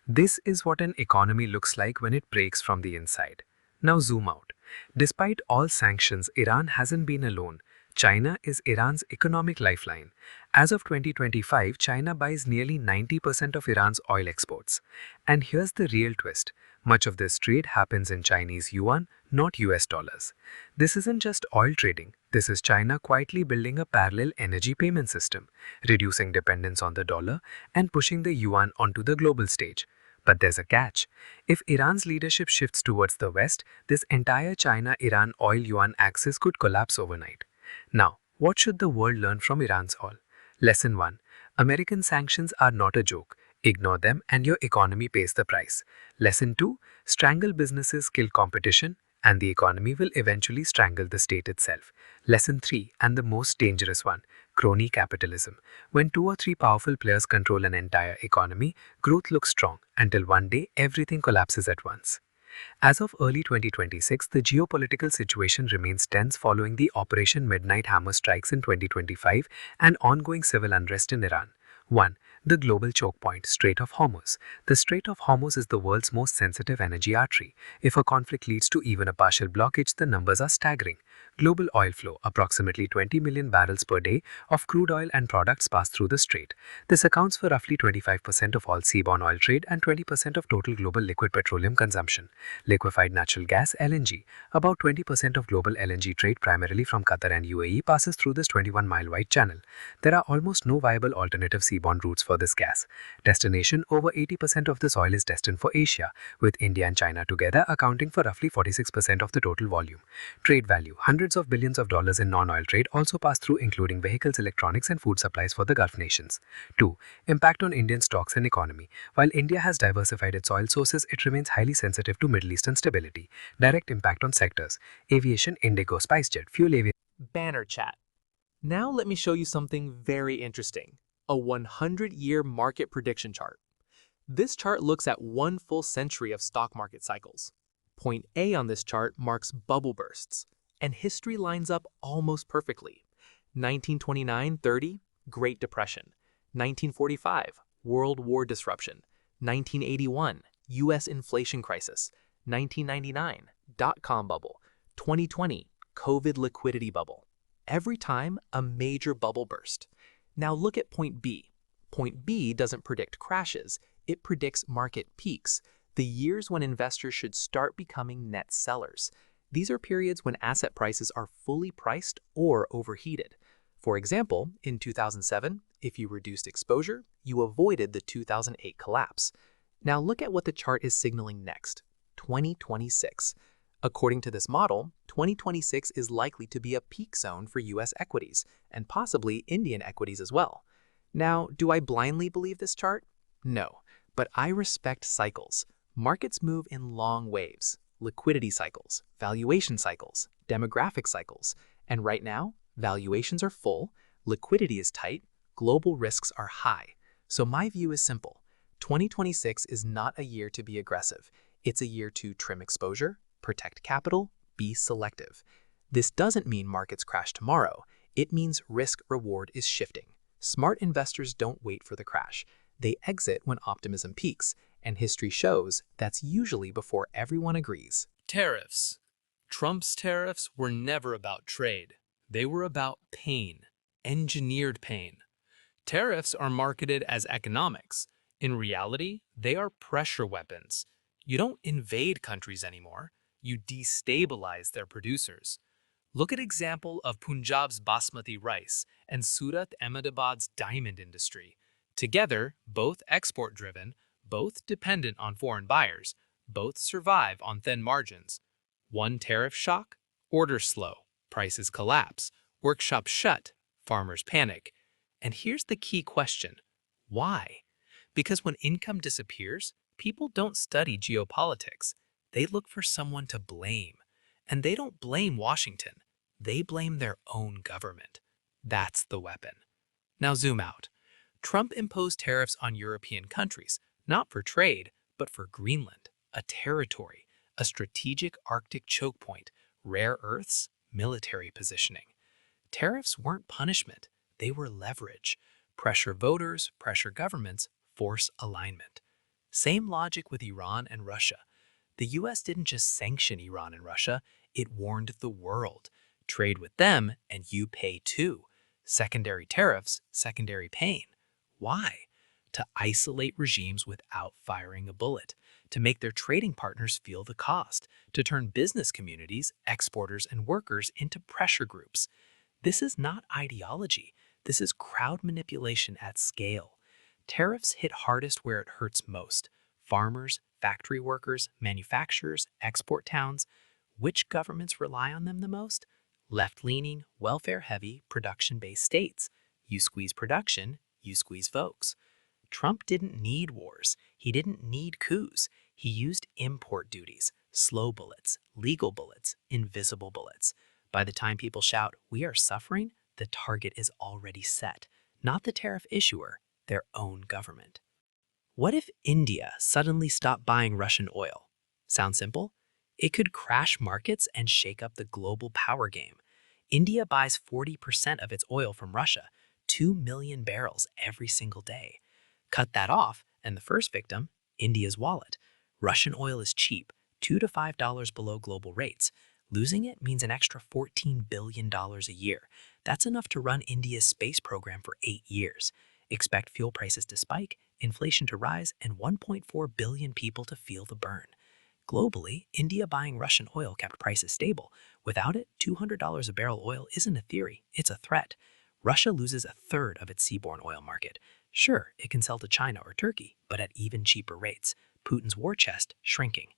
This is what an economy looks like when it breaks from the inside. Now zoom out. Despite all sanctions, Iran hasn't been alone. China is Iran's economic lifeline. As of 2025, China buys nearly 90% of Iran's oil exports. And here's the real twist. Much of this trade happens in Chinese yuan, not US dollars. This isn't just oil trading. This is China quietly building a parallel energy payment system, reducing dependence on the dollar and pushing the yuan onto the global stage. But there's a catch. If Iran's leadership shifts towards the West, this entire China-Iran oil-yuan axis could collapse overnight. Now, what should the world learn from Iran's oil? Lesson 1. American sanctions are not a joke. Ignore them and your economy pays the price. Lesson 2. Strangle businesses, kill competition. and the economy will eventually strangle the state itself. Lesson 3, and the most dangerous one, crony capitalism. When two or three powerful players control an entire economy, growth looks strong until one day everything collapses at once. As of early 2026, the geopolitical situation remains tense following the Operation Midnight Hammer strikes in 2025 and ongoing civil unrest in Iran. 1. The global choke point, Strait of Hormuz. The Strait of Hormuz is the world's most sensitive energy artery. If a conflict leads to even a partial blockage, the numbers are staggering. Global oil flow, approximately 20 million barrels per day of crude oil and products pass through the strait. This accounts for roughly 25% of all seaborne oil trade and 20% of total global liquid petroleum consumption. Liquefied natural gas (LNG). About 20% of global LNG trade, primarily from Qatar and UAE, passes through this 21-mile wide channel. There are almost no viable alternative seaborne routes for this gas. Destination: over 80% of this oil is destined for Asia, with India and China together accounting for roughly 46% of the total volume. Trade value: hundreds of billions of dollars in non-oil trade also pass through, including vehicles, electronics, and food supplies for the Gulf nations. 2. Impact on Indian stocks and economy. While India has diversified its oil sources, it remains highly sensitive to Middle Eastern stability. Direct impact on sectors: aviation, Indigo, SpiceJet, fuel aviation. Banner chat. Now let me show you something very interesting, a 100-year market prediction chart. This chart looks at one full century of stock market cycles. Point A on this chart marks bubble bursts, and history lines up almost perfectly. 1929-30, Great Depression. 1945, World War disruption. 1981, U.S. inflation crisis. 1999, dot-com bubble. 2020, COVID liquidity bubble. Every time, a major bubble burst. Now look at point B. Point B doesn't predict crashes, it predicts market peaks, the years when investors should start becoming net sellers. These are periods when asset prices are fully priced or overheated. For example, in 2007, if you reduced exposure, you avoided the 2008 collapse. Now look at what the chart is signaling next: 2026. According to this model, 2026 is likely to be a peak zone for US equities, and possibly Indian equities as well. Now, do I blindly believe this chart? No, but I respect cycles. Markets move in long waves: liquidity cycles, valuation cycles, demographic cycles, and right now, valuations are full, liquidity is tight, global risks are high. So my view is simple: 2026 is not a year to be aggressive. It's a year to trim exposure, protect capital, be selective. This doesn't mean markets crash tomorrow. It means risk-reward is shifting. Smart investors don't wait for the crash. They exit when optimism peaks, and history shows that's usually before everyone agrees. Tariffs. Trump's tariffs were never about trade. They were about pain, engineered pain. Tariffs are marketed as economics. In reality, they are pressure weapons. You don't invade countries anymore. You destabilize their producers. Look at example of Punjab's basmati rice and Surat Ahmedabad's diamond industry. Together, both export-driven, both dependent on foreign buyers, both survive on thin margins. One tariff shock, orders slow, prices collapse, workshops shut, farmers panic. And here's the key question: why? Because when income disappears, people don't study geopolitics. They look for someone to blame. And they don't blame Washington. They blame their own government. That's the weapon. Now zoom out. Trump imposed tariffs on European countries, not for trade, but for Greenland, a territory, a strategic Arctic choke point, rare earths, military positioning. Tariffs weren't punishment, they were leverage. Pressure voters, pressure governments, force alignment. Same logic with Iran and Russia. The US didn't just sanction Iran and Russia, it warned the world. Trade with them and you pay too. Secondary tariffs, secondary pain. Why? To isolate regimes without firing a bullet, to make their trading partners feel the cost, to turn business communities, exporters, and workers into pressure groups. This is not ideology. This is crowd manipulation at scale. Tariffs hit hardest where it hurts most: farmers, factory workers, manufacturers, export towns. Which governments rely on them the most? Left-leaning, welfare-heavy, production-based states. You squeeze production, you squeeze folks. Trump didn't need wars. He didn't need coups. He used import duties, slow bullets, legal bullets, invisible bullets. By the time people shout, "We are suffering," the target is already set, not the tariff issuer, their own government. What if India suddenly stopped buying Russian oil? Sound simple? It could crash markets and shake up the global power game. India buys 40% of its oil from Russia, 2 million barrels every single day. Cut that off, and the first victim, India's wallet. Russian oil is cheap, $2 to $5 below global rates. Losing it means an extra $14 billion a year. That's enough to run India's space program for 8 years. Expect fuel prices to spike, inflation to rise, and 1.4 billion people to feel the burn. Globally, India buying Russian oil kept prices stable. Without it, $200 a barrel oil isn't a theory, it's a threat. Russia loses a third of its seaborne oil market. Sure, it can sell to China or Turkey, but at even cheaper rates. Putin's war chest shrinking.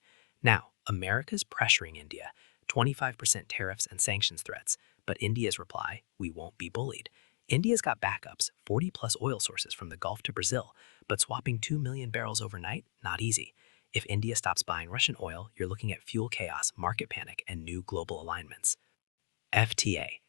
Now, America's pressuring India, 25% tariffs and sanctions threats, but India's reply, "We won't be bullied." India's got backups, 40 plus oil sources from the Gulf to Brazil, but swapping 2 million barrels overnight, not easy. If India stops buying Russian oil, you're looking at fuel chaos, market panic, and new global alignments. FTA.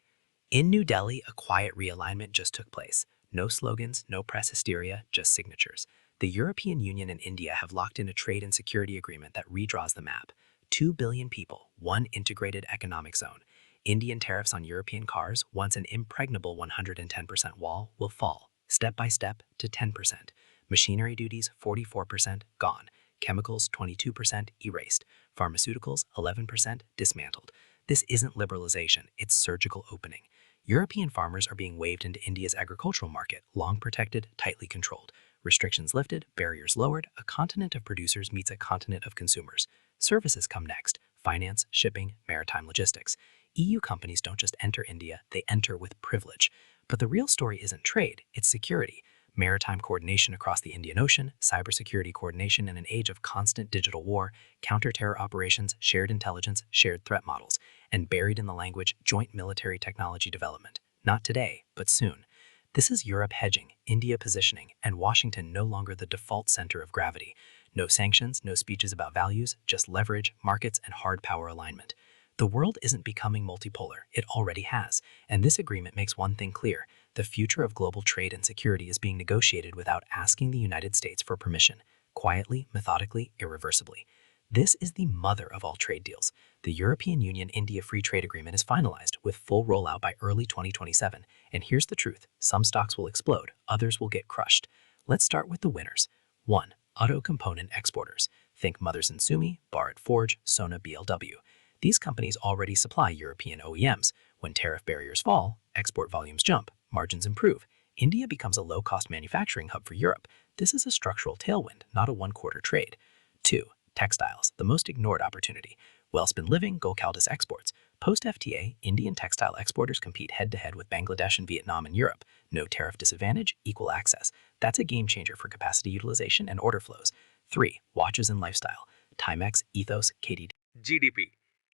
In New Delhi, a quiet realignment just took place. No slogans, no press hysteria, just signatures. The European Union and India have locked in a trade and security agreement that redraws the map. 2 billion people, one integrated economic zone. Indian tariffs on European cars, once an impregnable 110% wall, will fall, step by step, to 10%. Machinery duties, 44%, gone. Chemicals, 22%, erased. Pharmaceuticals, 11%, dismantled. This isn't liberalization, it's surgical opening. European farmers are being waved into India's agricultural market, long protected, tightly controlled. Restrictions lifted, barriers lowered, a continent of producers meets a continent of consumers. Services come next: finance, shipping, maritime logistics. EU companies don't just enter India, they enter with privilege. But the real story isn't trade, it's security. Maritime coordination across the Indian Ocean, cybersecurity coordination in an age of constant digital war, counter-terror operations, shared intelligence, shared threat models, and buried in the language, joint military technology development. Not today, but soon. This is Europe hedging, India positioning, and Washington no longer the default center of gravity. No sanctions, no speeches about values, just leverage, markets, and hard power alignment. The world isn't becoming multipolar, it already has, and this agreement makes one thing clear: the future of global trade and security is being negotiated without asking the United States for permission, quietly, methodically, irreversibly. This is the mother of all trade deals. The European Union-India Free Trade Agreement is finalized, with full rollout by early 2027. And here's the truth: some stocks will explode, others will get crushed. Let's start with the winners. 1. Auto component exporters. Think Mothers and Sumi, Barrett Forge, Sona BLW. These companies already supply European OEMs. When tariff barriers fall, export volumes jump, margins improve. India becomes a low-cost manufacturing hub for Europe. This is a structural tailwind, not a one-quarter trade. 2. Textiles, the most ignored opportunity. Wellspun Living, Golcaldus exports. Post-FTA, Indian textile exporters compete head-to-head with Bangladesh and Vietnam in Europe. No tariff disadvantage, equal access. That's a game changer for capacity utilization and order flows. 3. Watches and lifestyle. Timex, Ethos, KDD. GDP.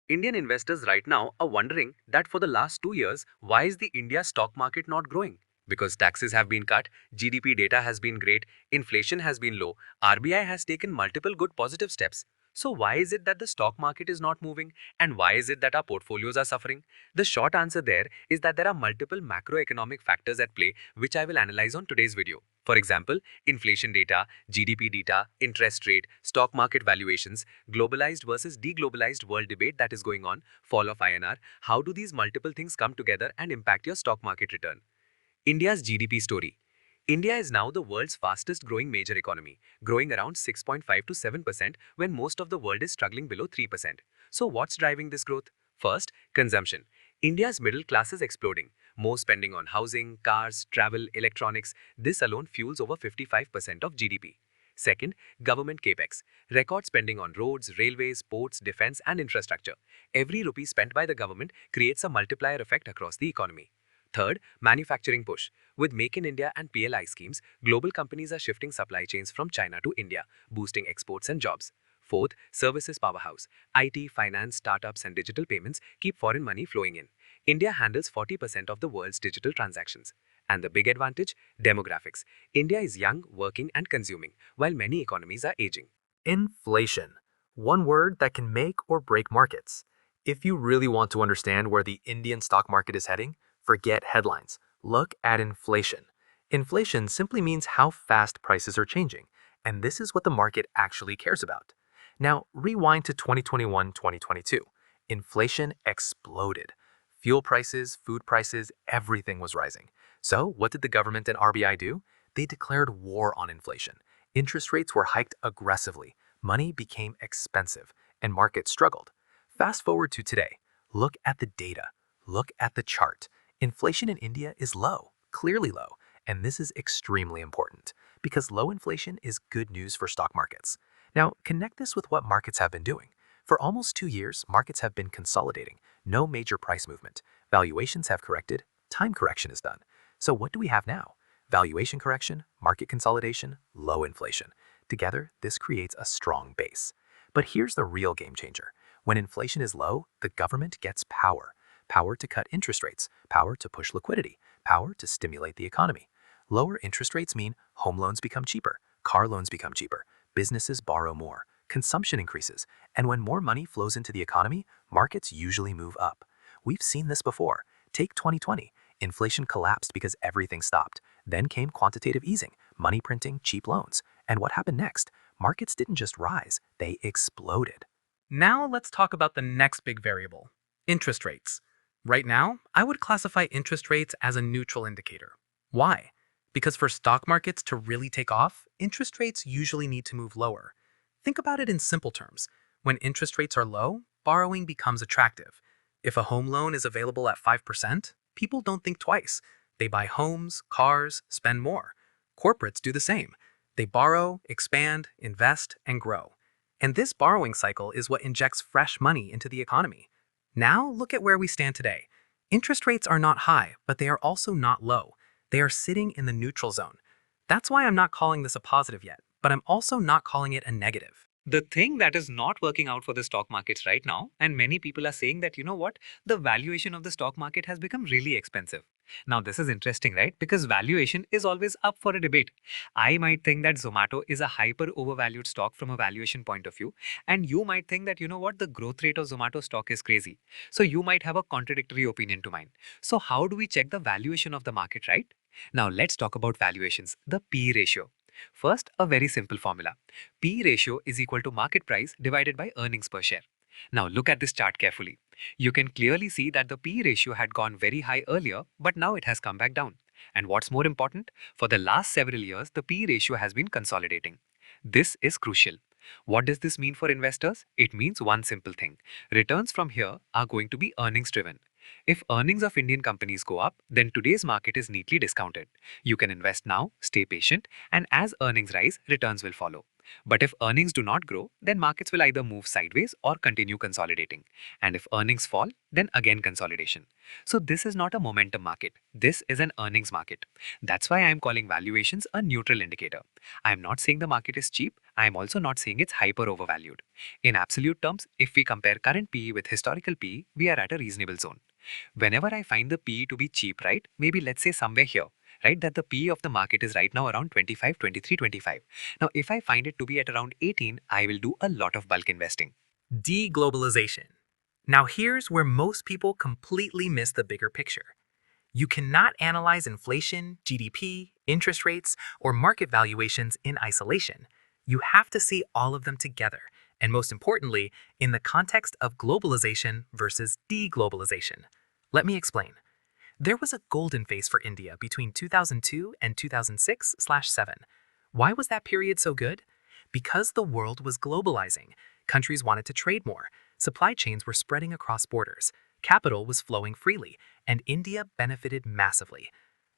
Indian investors right now are wondering that for the last 2 years, why is the India stock market not growing? Because taxes have been cut, GDP data has been great, inflation has been low, RBI has taken multiple good positive steps. So why is it that the stock market is not moving, and why is it that our portfolios are suffering? The short answer there is that there are multiple macroeconomic factors at play, which I will analyze on today's video. For example, inflation data, GDP data, interest rate, stock market valuations, globalized versus deglobalized world debate that is going on, fall of INR. How do these multiple things come together and impact your stock market return? India's GDP story. India is now the world's fastest growing major economy, growing around 6.5 to 7% when most of the world is struggling below 3%. So what's driving this growth? First, consumption. India's middle class is exploding. More spending on housing, cars, travel, electronics. This alone fuels over 55% of GDP. Second, government capex. Record spending on roads, railways, ports, defense, and infrastructure. Every rupee spent by the government creates a multiplier effect across the economy. Third, manufacturing push. With Make in India and PLI schemes, global companies are shifting supply chains from China to India, boosting exports and jobs. Fourth, services powerhouse. IT, finance, startups, and digital payments keep foreign money flowing in. India handles 40% of the world's digital transactions. And the big advantage? Demographics. India is young, working, and consuming, while many economies are aging. Inflation. one word that can make or break markets. If you really want to understand where the Indian stock market is heading, forget headlines. Look at inflation. Inflation simply means how fast prices are changing, and this is what the market actually cares about. Now, rewind to 2021-2022. Inflation exploded. Fuel prices, food prices, everything was rising. So, what did the government and RBI do? They declared war on inflation. Interest rates were hiked aggressively. Money became expensive, and markets struggled. Fast forward to today. Look at the data. Look at the chart. Inflation in India is low, clearly low, and this is extremely important because low inflation is good news for stock markets. Now, connect this with what markets have been doing. For almost 2 years, markets have been consolidating. No major price movement. Valuations have corrected. Time correction is done. So what do we have now? Valuation correction, market consolidation, low inflation. Together, this creates a strong base. But here's the real game changer. When inflation is low, the government gets power. Power to cut interest rates, power to push liquidity, power to stimulate the economy. Lower interest rates mean home loans become cheaper, car loans become cheaper, businesses borrow more, consumption increases, and when more money flows into the economy, markets usually move up. We've seen this before. Take 2020. Inflation collapsed because everything stopped. Then came quantitative easing, money printing, cheap loans. And what happened next? Markets didn't just rise, they exploded. Now let's talk about the next big variable, interest rates. Right now, I would classify interest rates as a neutral indicator. Why? Because for stock markets to really take off, interest rates usually need to move lower. Think about it in simple terms. When interest rates are low, borrowing becomes attractive. If a home loan is available at 5%, people don't think twice. They buy homes, cars, spend more. Corporates do the same. They borrow, expand, invest, and grow. And this borrowing cycle is what injects fresh money into the economy. Now, look at where we stand today. Interest rates are not high, but they are also not low. They are sitting in the neutral zone. That's why I'm not calling this a positive yet, but I'm also not calling it a negative. The thing that is not working out for the stock markets right now, and many people are saying that, you know what, the valuation of the stock market has become really expensive. Now, this is interesting, right? Because valuation is always up for a debate. I might think that Zomato is a hyper overvalued stock from a valuation point of view, and you might think that, you know what, the growth rate of Zomato stock is crazy. So you might have a contradictory opinion to mine. So how do we check the valuation of the market, right? Now, let's talk about valuations, the P ratio. First, a very simple formula. P ratio is equal to market price divided by earnings per share. Now look at this chart carefully. You can clearly see that the P ratio had gone very high earlier, but now it has come back down. And what's more important, for the last several years, the P ratio has been consolidating. This is crucial. What does this mean for investors? It means one simple thing. Returns from here are going to be earnings driven. If earnings of Indian companies go up, then today's market is neatly discounted. You can invest now, stay patient, and as earnings rise, returns will follow. But if earnings do not grow, then markets will either move sideways or continue consolidating. And if earnings fall, then again consolidation. So this is not a momentum market. This is an earnings market. That's why I am calling valuations a neutral indicator. I am not saying the market is cheap. I am also not saying it's hyper overvalued. In absolute terms, if we compare current PE with historical PE, we are at a reasonable zone. Whenever I find the PE to be cheap, right, maybe let's say somewhere here, right, that the PE of the market is right now around 25, 23, 25. Now, if I find it to be at around 18, I will do a lot of bulk investing. Deglobalization. Now, here's where most people completely miss the bigger picture. You cannot analyze inflation, GDP, interest rates, or market valuations in isolation. You have to see all of them together, and most importantly, in the context of globalization versus deglobalization. Let me explain. There was a golden phase for India between 2002 and 2006/7. Why was that period so good? Because the world was globalizing. Countries wanted to trade more. Supply chains were spreading across borders. Capital was flowing freely, and India benefited massively.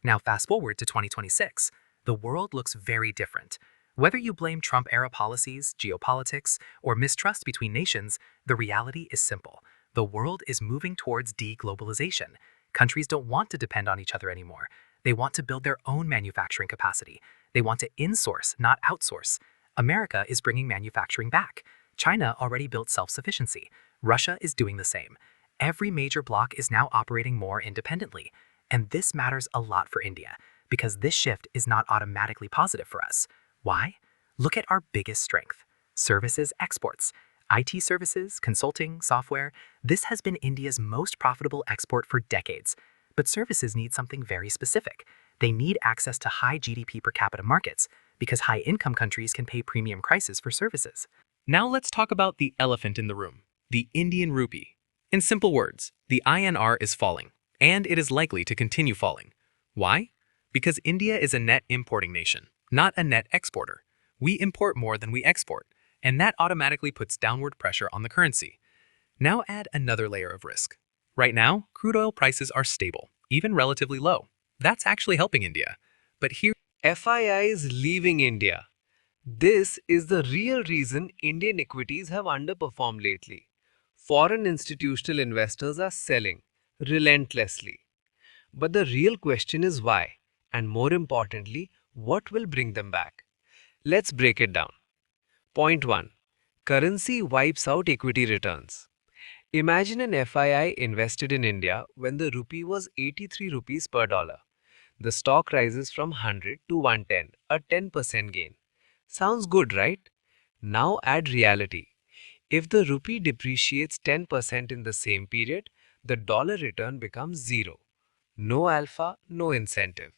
Now fast forward to 2026. The world looks very different. Whether you blame Trump-era policies, geopolitics, or mistrust between nations, the reality is simple. The world is moving towards deglobalization. Countries don't want to depend on each other anymore. They want to build their own manufacturing capacity. They want to insource, not outsource. America is bringing manufacturing back. China already built self-sufficiency. Russia is doing the same. Every major bloc is now operating more independently. And this matters a lot for India, because this shift is not automatically positive for us. Why? Look at our biggest strength, services exports. IT services, consulting, software, this has been India's most profitable export for decades. But services need something very specific. They need access to high GDP per capita markets, because high-income countries can pay premium prices for services. Now let's talk about the elephant in the room, the Indian rupee. In simple words, the INR is falling, and it is likely to continue falling. Why? Because India is a net importing nation, not a net exporter. We import more than we export, and that automatically puts downward pressure on the currency. Now add another layer of risk. Right now, crude oil prices are stable, even relatively low. That's actually helping India. But here, FII is leaving India. This is the real reason Indian equities have underperformed lately. Foreign institutional investors are selling relentlessly. But the real question is why, and more importantly, what will bring them back? Let's break it down. Point 1. Currency wipes out equity returns. Imagine an FII invested in India when the rupee was 83 rupees per dollar. The stock rises from 100 to 110, a 10% gain. Sounds good, right? Now add reality. If the rupee depreciates 10% in the same period, the dollar return becomes zero. No alpha, no incentive.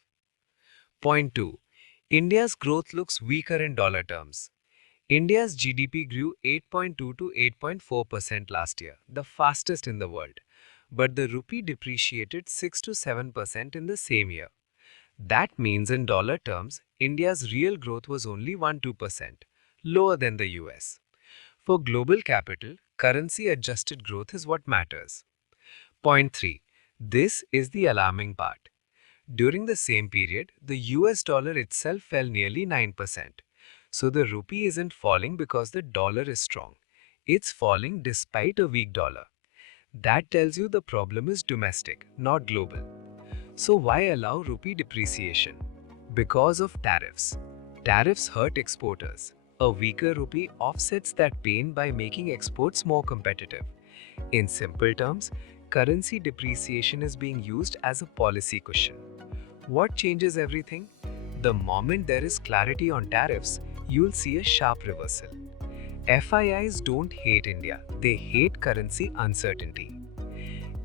Point 2. India's growth looks weaker in dollar terms. India's GDP grew 8.2 to 8.4% last year, the fastest in the world. But the rupee depreciated 6 to 7% in the same year. That means in dollar terms, India's real growth was only 1-2%, lower than the US. For global capital, currency adjusted growth is what matters. Point 3. This is the alarming part. During the same period, the US dollar itself fell nearly 9%. So the rupee isn't falling because the dollar is strong. It's falling despite a weak dollar. That tells you the problem is domestic, not global. So why allow rupee depreciation? Because of tariffs. Tariffs hurt exporters. A weaker rupee offsets that pain by making exports more competitive. In simple terms, currency depreciation is being used as a policy cushion. What changes everything? The moment there is clarity on tariffs, you'll see a sharp reversal. FIIs don't hate India, they hate currency uncertainty.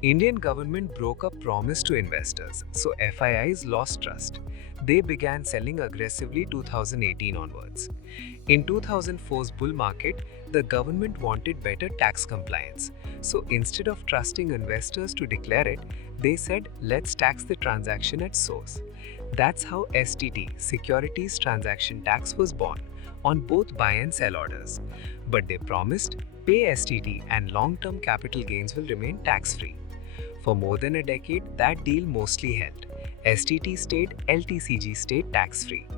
Indian government broke a promise to investors, so FIIs lost trust. They began selling aggressively 2018 onwards. In 2004's bull market, the government wanted better tax compliance. So instead of trusting investors to declare it, they said, let's tax the transaction at source. That's how STT, Securities Transaction Tax, was born, on both buy and sell orders. But they promised, pay STT and long-term capital gains will remain tax-free. For more than a decade, that deal mostly held. STT stayed, LTCG stayed tax-free.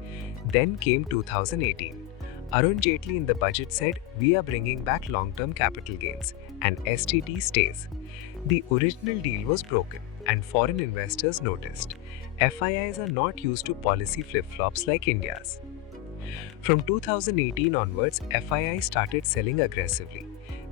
Then came 2018. Arun Jaitley in the budget said, we are bringing back long-term capital gains, and STT stays. The original deal was broken, and foreign investors noticed. FIIs are not used to policy flip-flops like India's. From 2018 onwards, FII started selling aggressively.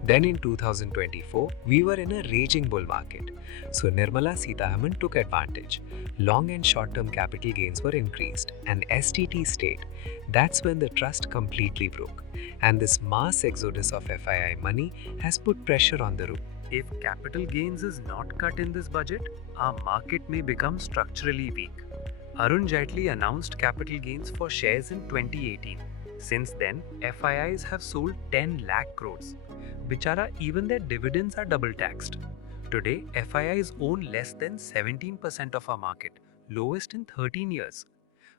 Then in 2024, we were in a raging bull market. So Nirmala Sitharaman took advantage. Long and short-term capital gains were increased and STT stayed. That's when the trust completely broke. And this mass exodus of FII money has put pressure on the rupee. If capital gains is not cut in this budget, our market may become structurally weak. Arun Jaitley announced capital gains for shares in 2018. Since then, FIIs have sold 10 lakh crores. Bichara, even their dividends are double taxed. Today, FIIs own less than 17% of our market, lowest in 13 years.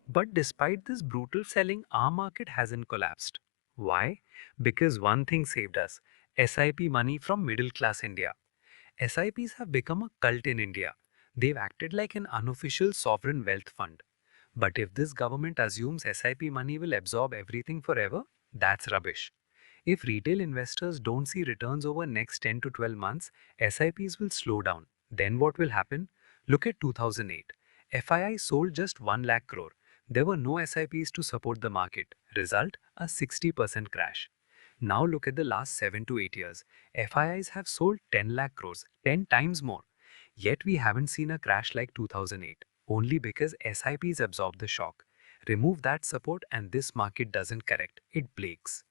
But despite this brutal selling, our market hasn't collapsed. Why? Because one thing saved us: SIP money from middle class India. SIPs have become a cult in India. They've acted like an unofficial sovereign wealth fund. But if this government assumes SIP money will absorb everything forever, that's rubbish. If retail investors don't see returns over next 10 to 12 months, SIPs will slow down. Then what will happen? Look at 2008. FII sold just 1 lakh crore. There were no SIPs to support the market. Result, a 60% crash. Now look at the last 7 to 8 years. FIIs have sold 10 lakh crores, 10 times more. Yet we haven't seen a crash like 2008, only because SIPs absorb the shock. Remove that support and this market doesn't correct, it breaks.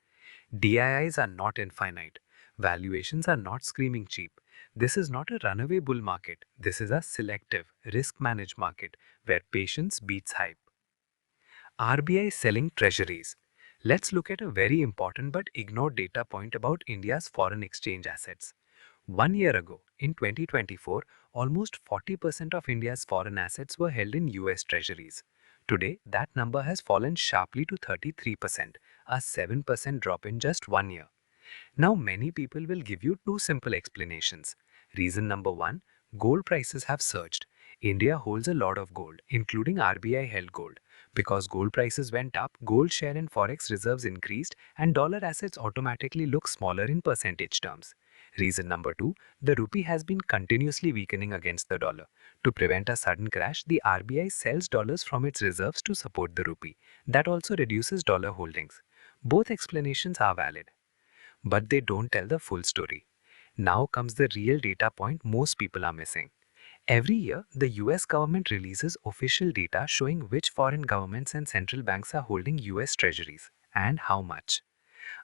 DIIs are not infinite. Valuations are not screaming cheap. This is not a runaway bull market. This is a selective, risk-managed market where patience beats hype. RBI selling treasuries. Let's look at a very important but ignored data point about India's foreign exchange assets. 1 year ago, in 2024, almost 40% of India's foreign assets were held in US treasuries. Today, that number has fallen sharply to 33%, a 7% drop in just 1 year. Now, many people will give you two simple explanations. Reason number one, gold prices have surged. India holds a lot of gold, including RBI held gold. Because gold prices went up, gold share in forex reserves increased, and dollar assets automatically look smaller in percentage terms. Reason number two, the rupee has been continuously weakening against the dollar. To prevent a sudden crash, the RBI sells dollars from its reserves to support the rupee. That also reduces dollar holdings. Both explanations are valid, but they don't tell the full story. Now comes the real data point most people are missing. Every year, the US government releases official data showing which foreign governments and central banks are holding US treasuries and how much.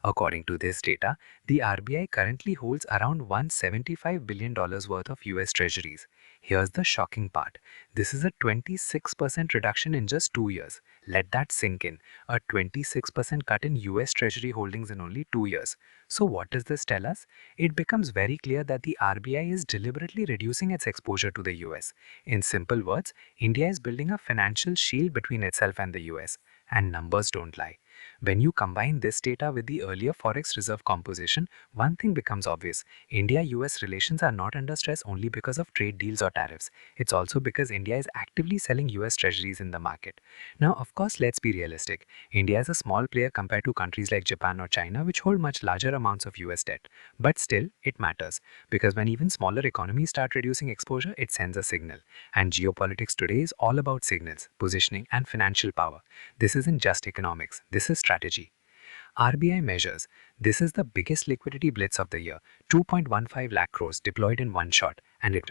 According to this data, the RBI currently holds around $175 billion worth of US treasuries. Here's the shocking part. This is a 26% reduction in just 2 years. Let that sink in. A 26% cut in US treasury holdings in only 2 years. So what does this tell us? It becomes very clear that the RBI is deliberately reducing its exposure to the US. In simple words, India is building a financial shield between itself and the US. And numbers don't lie. When you combine this data with the earlier forex reserve composition, one thing becomes obvious. India-US relations are not under stress only because of trade deals or tariffs. It's also because India is actively selling US treasuries in the market. Now, of course, let's be realistic. India is a small player compared to countries like Japan or China, which hold much larger amounts of US debt. But still, it matters, because when even smaller economies start reducing exposure, it sends a signal. And geopolitics today is all about signals, positioning, and financial power. This isn't just economics, this is strategy. RBI measures. This is the biggest liquidity blitz of the year, 2.15 lakh crores deployed in one shot, and it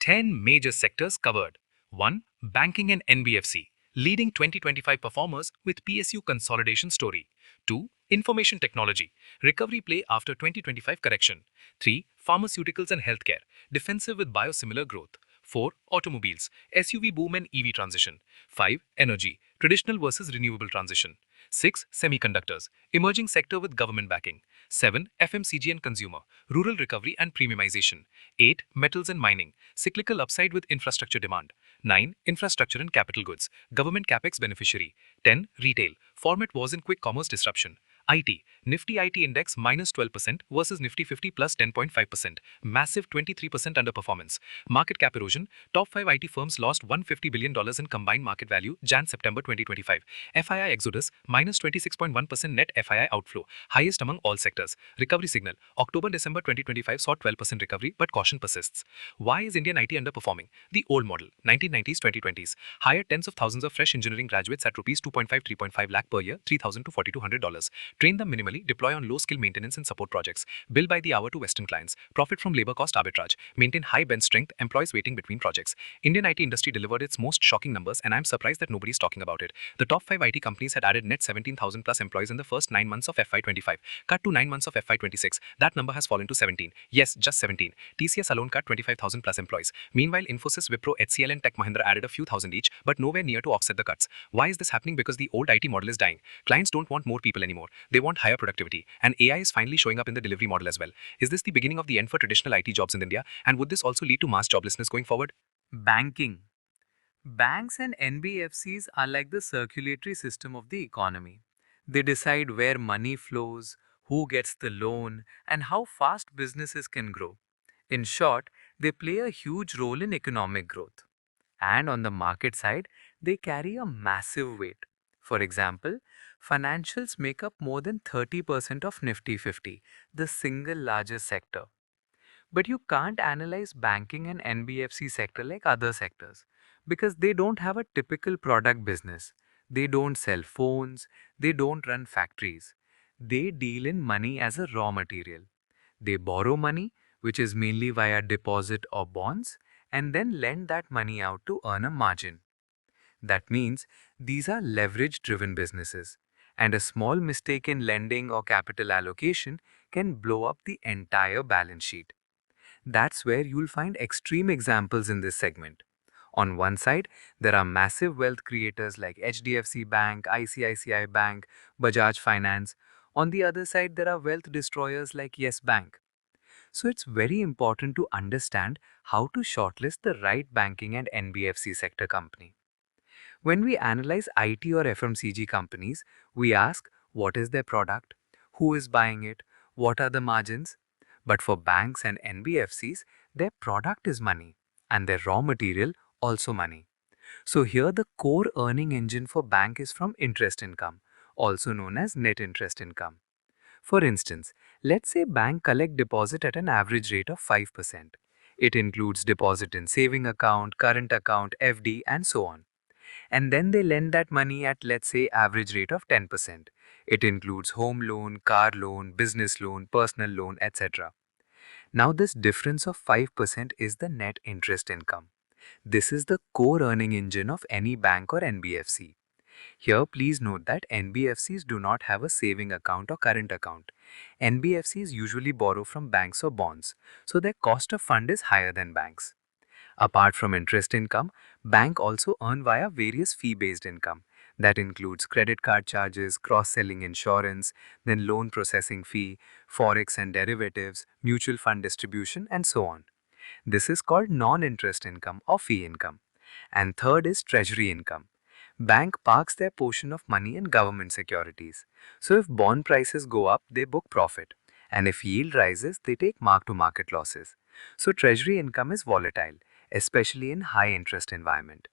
10 major sectors covered. 1. Banking and NBFC, leading 2025 performers with PSU consolidation story. 2. Information technology, recovery play after 2025 correction. 3. Pharmaceuticals and healthcare, defensive with biosimilar growth. 4. Automobiles, SUV boom and EV transition. 5. Energy, traditional versus renewable transition. 6. Semiconductors, emerging sector with government backing. 7. FMCG and consumer, rural recovery and premiumization. 8. Metals and mining, cyclical upside with infrastructure demand. 9. Infrastructure and capital goods, government capex beneficiary. 10. Retail, format was in quick commerce disruption. IT, Nifty IT index minus 12% versus Nifty 50 plus 10.5%, massive 23% underperformance. Market cap erosion, top 5 IT firms lost $150 billion in combined market value Jan-September 2025. FII exodus, minus 26.1% net FII outflow, highest among all sectors. Recovery signal, October-December 2025 saw 12% recovery, but caution persists. Why is Indian IT underperforming? The old model, 1990s, 2020s, hired tens of thousands of fresh engineering graduates at rupees 2.5, 3.5 lakh per year, $3,000 to $4,200. Train them minimally, deploy on low-skill maintenance and support projects, bill by the hour to Western clients, profit from labor cost arbitrage, maintain high bench strength, employees waiting between projects. Indian IT industry delivered its most shocking numbers, and I'm surprised that nobody's talking about it. The top 5 IT companies had added net 17,000 plus employees in the first 9 months of FY25. Cut to 9 months of FY26. That number has fallen to 17. Yes, just 17. TCS alone cut 25,000 plus employees. Meanwhile, Infosys, Wipro, HCL, and Tech Mahindra added a few thousand each, but nowhere near to offset the cuts. Why is this happening? Because the old IT model is dying. Clients don't want more people anymore. They want higher productivity, and AI is finally showing up in the delivery model as well. Is this the beginning of the end for traditional IT jobs in India, and would this also lead to mass joblessness going forward? banking. Banks and NBFCs are like the circulatory system of the economy. They decide where money flows, who gets the loan, and how fast businesses can grow. In short, they play a huge role in economic growth. And on the market side, they carry a massive weight. For example, financials make up more than 30% of Nifty 50, the single largest sector. But you can't analyze banking and NBFC sector like other sectors because they don't have a typical product business. They don't sell phones, they don't run factories. They deal in money as a raw material. They borrow money, which is mainly via deposit or bonds, and then lend that money out to earn a margin. That means these are leverage driven businesses, and a small mistake in lending or capital allocation can blow up the entire balance sheet. That's where you'll find extreme examples in this segment. On one side, there are massive wealth creators like HDFC Bank, ICICI Bank, Bajaj Finance. On the other side, there are wealth destroyers like Yes Bank. So it's very important to understand how to shortlist the right banking and NBFC sector company. When we analyze IT or FMCG companies, we ask what is their product, who is buying it, what are the margins. But for banks and NBFCs, their product is money and their raw material also money. So here the core earning engine for bank is from interest income, also known as net interest income. For instance, let's say bank collect deposit at an average rate of 5%. It includes deposit in saving account, current account, FD and so on. And then they lend that money at, let's say, average rate of 10%. It includes home loan, car loan, business loan, personal loan, etc. Now this difference of 5% is the net interest income. This is the core earning engine of any bank or NBFC. Here, please note that NBFCs do not have a saving account or current account. NBFCs usually borrow from banks or bonds, so their cost of fund is higher than banks. Apart from interest income, bank also earn via various fee-based income. That includes credit card charges, cross-selling insurance, then loan processing fee, forex and derivatives, mutual fund distribution, and so on. This is called non-interest income or fee income. And third is treasury income. Bank parks their portion of money in government securities. So if bond prices go up, they book profit. And if yield rises, they take mark-to-market losses. So treasury income is volatile, especially in high interest environment.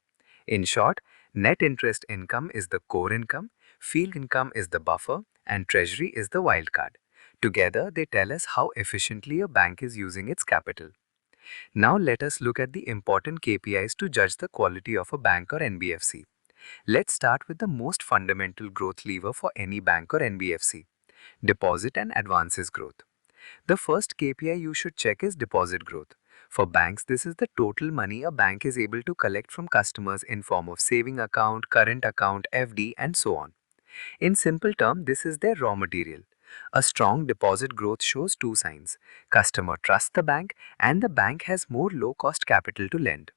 In short, net interest income is the core income, fee income is the buffer, and treasury is the wild card. Together, they tell us how efficiently a bank is using its capital. Now let us look at the important KPIs to judge the quality of a bank or NBFC. Let's start with the most fundamental growth lever for any bank or NBFC: deposit and advances growth. The first KPI you should check is deposit growth. For banks, this is the total money a bank is able to collect from customers in form of saving account, current account, FD, and so on. In simple terms, this is their raw material. A strong deposit growth shows two signs: customer trusts the bank and the bank has more low-cost capital to lend.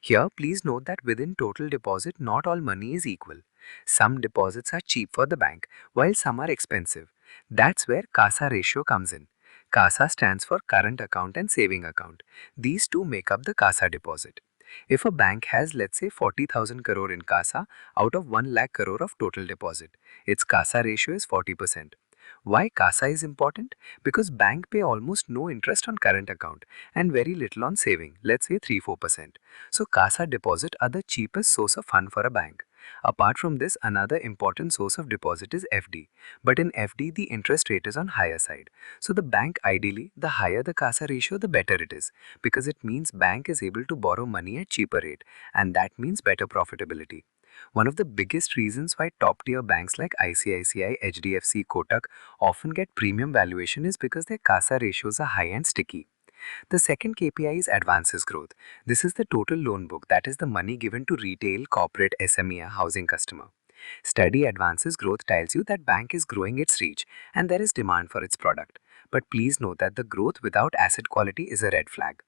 Here, please note that within total deposit, not all money is equal. Some deposits are cheap for the bank, while some are expensive. That's where CASA ratio comes in. CASA stands for current account and saving account. These two make up the CASA deposit. If a bank has, let's say, 40,000 crore in CASA out of 1 lakh crore of total deposit, its CASA ratio is 40%. Why CASA is important? Because bank pay almost no interest on current account and very little on saving, let's say 3-4%. So CASA deposit are the cheapest source of fund for a bank. Apart from this, another important source of deposit is FD. But in FD, the interest rate is on higher side. So the bank ideally, the higher the CASA ratio, the better it is, because it means bank is able to borrow money at cheaper rate, and that means better profitability. One of the biggest reasons why top-tier banks like ICICI, HDFC, Kotak often get premium valuation is because their CASA ratios are high and sticky. The second KPI is advances growth. This is the total loan book, that is the money given to retail, corporate, SME, or housing customer. Steady advances growth tells you that bank is growing its reach and there is demand for its product. But please note that the growth without asset quality is a red flag.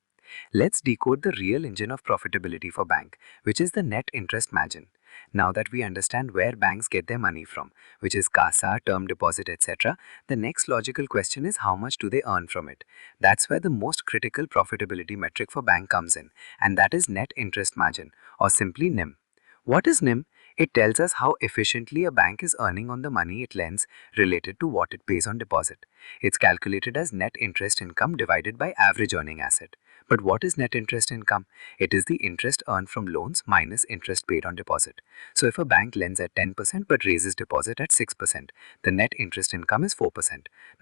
Let's decode the real engine of profitability for bank, which is the net interest margin. Now that we understand where banks get their money from, which is CASA, term deposit, etc., the next logical question is how much do they earn from it? That's where the most critical profitability metric for bank comes in, and that is net interest margin, or simply NIM. What is NIM? It tells us how efficiently a bank is earning on the money it lends related to what it pays on deposit. It's calculated as net interest income divided by average earning asset. But what is net interest income? It is the interest earned from loans minus interest paid on deposit. So if a bank lends at 10% but raises deposit at 6%, the net interest income is 4%.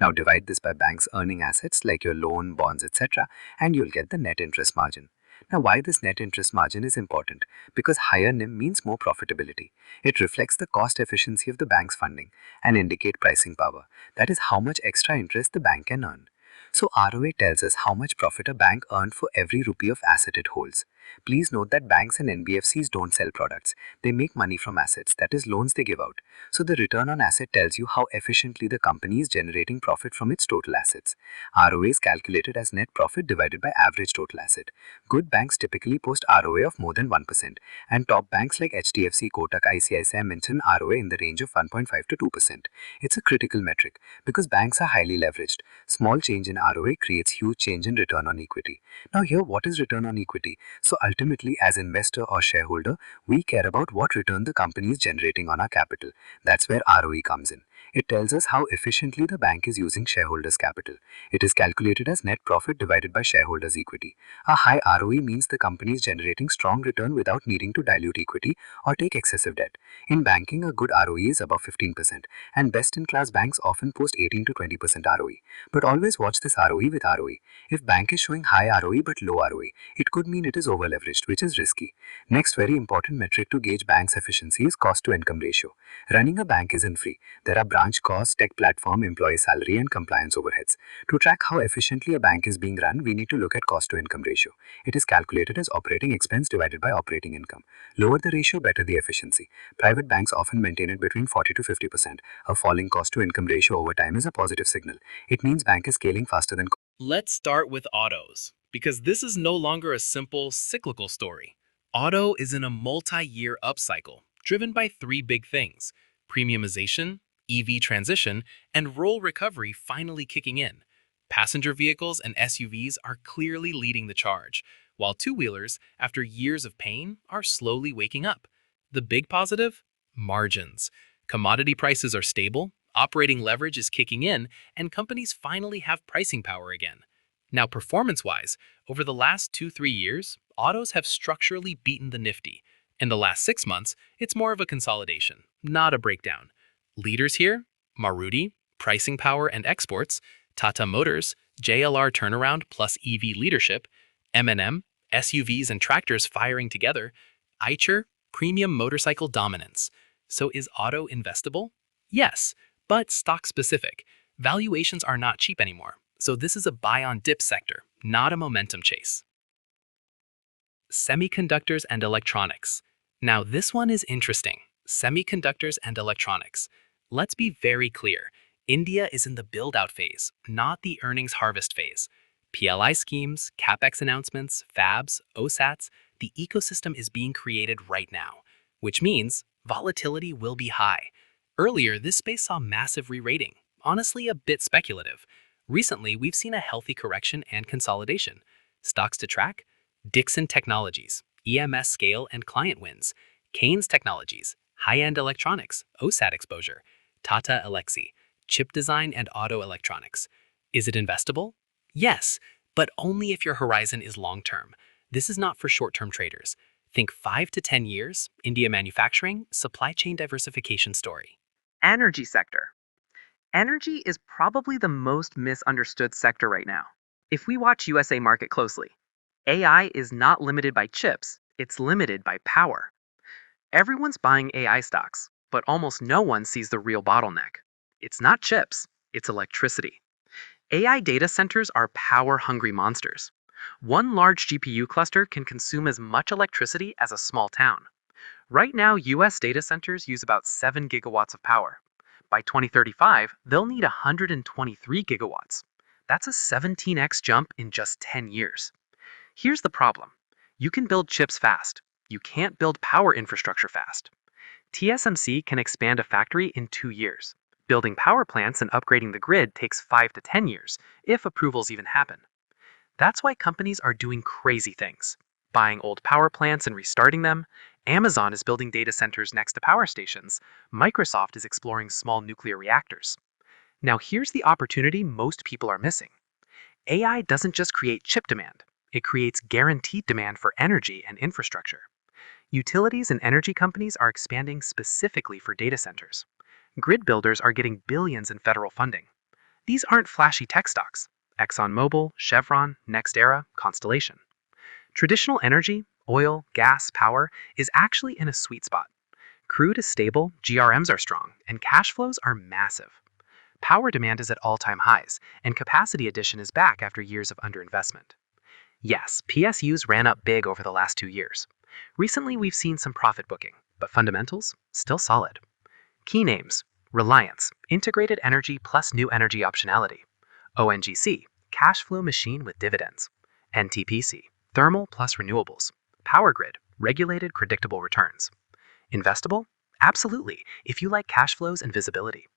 Now divide this by bank's earning assets like your loan, bonds, etc., and you'll get the net interest margin. Now, why this net interest margin is important? Because higher NIM means more profitability. It reflects the cost efficiency of the bank's funding and indicate pricing power. That is how much extra interest the bank can earn. So ROA tells us how much profit a bank earned for every rupee of asset it holds. Please note that banks and NBFCs don't sell products. They make money from assets, that is, loans they give out. So the return on asset tells you how efficiently the company is generating profit from its total assets. ROA is calculated as net profit divided by average total asset. Good banks typically post ROA of more than 1%, and top banks like HDFC, Kotak, ICICI mention ROA in the range of 1.5 to 2%. It's a critical metric because banks are highly leveraged. Small change in ROA creates huge change in return on equity. Now here, what is return on equity? So ultimately, as investor or shareholder, we care about what return the company is generating on our capital. That's where ROE comes in. It tells us how efficiently the bank is using shareholders' capital. It is calculated as net profit divided by shareholders' equity. A high ROE means the company is generating strong return without needing to dilute equity or take excessive debt. In banking, a good ROE is above 15%, and best-in-class banks often post 18 to 20% ROE. But always watch this ROE with ROE. If bank is showing high ROE but low ROE, it could mean it is over-leveraged, which is risky. Next very important metric to gauge bank's efficiency is cost-to-income ratio. Running a bank isn't free. There are branch costs, tech platform, employee salary, and compliance overheads. To track how efficiently a bank is being run, we need to look at cost-to-income ratio. It is calculated as operating expense divided by operating income. Lower the ratio, better the efficiency. Private banks often maintain it between 40 to 50%. A falling cost-to-income ratio over time is a positive signal. It means bank is scaling faster than. Let's start with autos, because this is no longer a simple cyclical story. Auto is in a multi-year upcycle, driven by three big things: premiumization, EV transition, and rural recovery finally kicking in. Passenger vehicles and SUVs are clearly leading the charge, while two-wheelers, after years of pain, are slowly waking up. The big positive? Margins. Commodity prices are stable, operating leverage is kicking in, and companies finally have pricing power again. Now, performance-wise, over the last 2-3 years, autos have structurally beaten the Nifty. In the last 6 months, it's more of a consolidation, not a breakdown. Leaders here? Maruti, pricing power and exports; Tata Motors, JLR turnaround plus EV leadership; M&M, SUVs and tractors firing together; Eicher, premium motorcycle dominance. So is auto investable? Yes, but stock-specific. Valuations are not cheap anymore, so this is a buy-on-dip sector, not a momentum chase. Semiconductors and electronics. Now this one is interesting. Semiconductors and electronics. Let's be very clear. India is in the build-out phase, not the earnings harvest phase. PLI schemes, CapEx announcements, fabs, OSATs, the ecosystem is being created right now, which means volatility will be high. Earlier, this space saw massive re-rating, honestly a bit speculative. Recently, we've seen a healthy correction and consolidation. Stocks to track: Dixon Technologies, EMS scale and client wins; Keynes Technologies, high-end electronics, OSAT exposure; Tata Elxsi, chip design and auto electronics. Is it investable? Yes, but only if your horizon is long-term. This is not for short-term traders. Think 5 to 10 years, India manufacturing, supply chain diversification story. Energy sector. Energy is probably the most misunderstood sector right now. If we watch USA market closely, AI is not limited by chips, it's limited by power. Everyone's buying AI stocks, but almost no one sees the real bottleneck. It's not chips, it's electricity. AI data centers are power-hungry monsters. One large GPU cluster can consume as much electricity as a small town. Right now, US data centers use about 7 gigawatts of power. By 2035, they'll need 123 gigawatts. That's a 17x jump in just 10 years. Here's the problem. You can build chips fast. You can't build power infrastructure fast. TSMC can expand a factory in 2 years. Building power plants and upgrading the grid takes 5 to 10 years, if approvals even happen. That's why companies are doing crazy things. Buying old power plants and restarting them. Amazon is building data centers next to power stations. Microsoft is exploring small nuclear reactors. Now here's the opportunity most people are missing. AI doesn't just create chip demand. It creates guaranteed demand for energy and infrastructure. Utilities and energy companies are expanding specifically for data centers. Grid builders are getting billions in federal funding. These aren't flashy tech stocks. ExxonMobil, Chevron, NextEra, Constellation. Traditional energy, oil, gas, power, is actually in a sweet spot. Crude is stable, GRMs are strong, and cash flows are massive. Power demand is at all-time highs, and capacity addition is back after years of underinvestment. Yes, PSUs ran up big over the last 2 years. Recently, we've seen some profit booking, but fundamentals still solid. Key names: Reliance, integrated energy plus new energy optionality. ONGC, cash flow machine with dividends. NTPC, thermal plus renewables. Power grid, regulated predictable returns. Investable? Absolutely, if you like cash flows and visibility.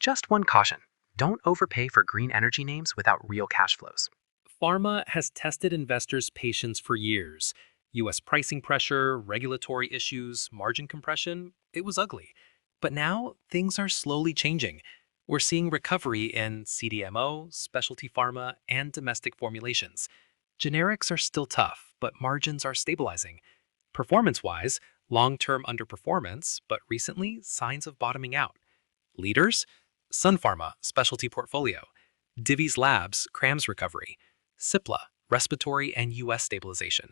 Just one caution: don't overpay for green energy names without real cash flows. Pharma has tested investors' patience for years. US pricing pressure, regulatory issues, margin compression, it was ugly. But now things are slowly changing. We're seeing recovery in CDMO, specialty pharma, and domestic formulations. Generics are still tough, but margins are stabilizing. Performance-wise, long-term underperformance, but recently signs of bottoming out. Leaders: Sun Pharma, specialty portfolio. Divi's Labs, CRAMS recovery. Cipla, respiratory and US stabilization.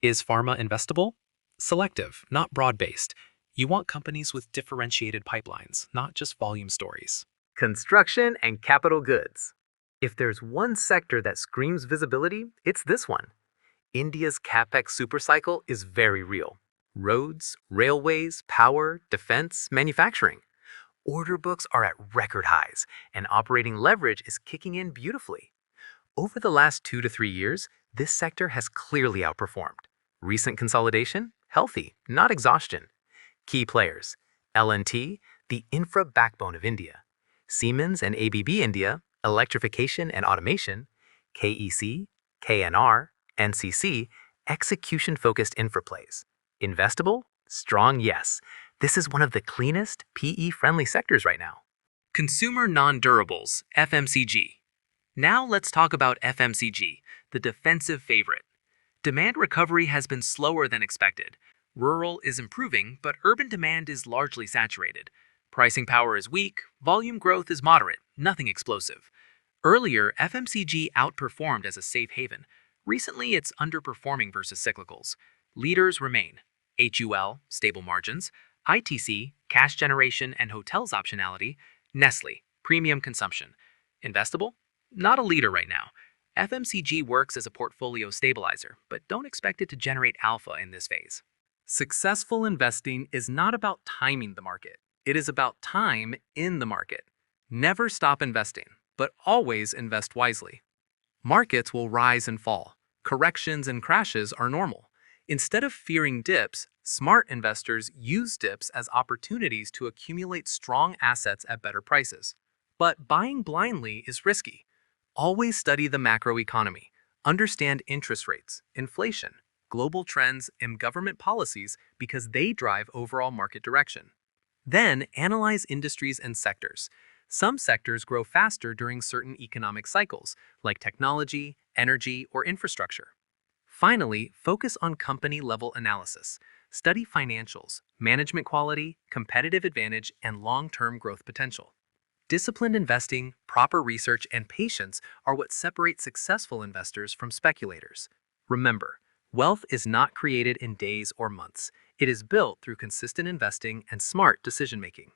Is pharma investable? Selective, not broad-based. You want companies with differentiated pipelines, not just volume stories. Construction and capital goods. If there's one sector that screams visibility, it's this one. India's capex supercycle is very real. Roads, railways, power, defense, manufacturing. Order books are at record highs, and operating leverage is kicking in beautifully. Over the last 2 to 3 years, this sector has clearly outperformed. Recent consolidation? Healthy, not exhaustion. Key players: L&T, the infra backbone of India. Siemens and ABB India, electrification and automation. KEC, KNR, NCC, execution-focused infra plays. Investable? Strong yes. This is one of the cleanest, PE-friendly sectors right now. Consumer non-durables, FMCG. Now let's talk about FMCG, the defensive favorite. Demand recovery has been slower than expected. Rural is improving, but urban demand is largely saturated. Pricing power is weak, volume growth is moderate, nothing explosive. Earlier, FMCG outperformed as a safe haven. Recently, it's underperforming versus cyclicals. Leaders remain: HUL, stable margins; ITC, cash generation and hotels optionality; Nestle, premium consumption. Investable? Not a leader right now. FMCG works as a portfolio stabilizer, but don't expect it to generate alpha in this phase. Successful investing is not about timing the market. It is about time in the market. Never stop investing, but always invest wisely. Markets will rise and fall. Corrections and crashes are normal. Instead of fearing dips, smart investors use dips as opportunities to accumulate strong assets at better prices. But buying blindly is risky. Always study the macroeconomy. Understand interest rates, inflation, global trends, and government policies because they drive overall market direction. Then analyze industries and sectors. Some sectors grow faster during certain economic cycles, like technology, energy, or infrastructure. Finally, focus on company-level analysis. Study financials, management quality, competitive advantage, and long-term growth potential. Disciplined investing, proper research, and patience are what separate successful investors from speculators. Remember, wealth is not created in days or months. It is built through consistent investing and smart decision-making.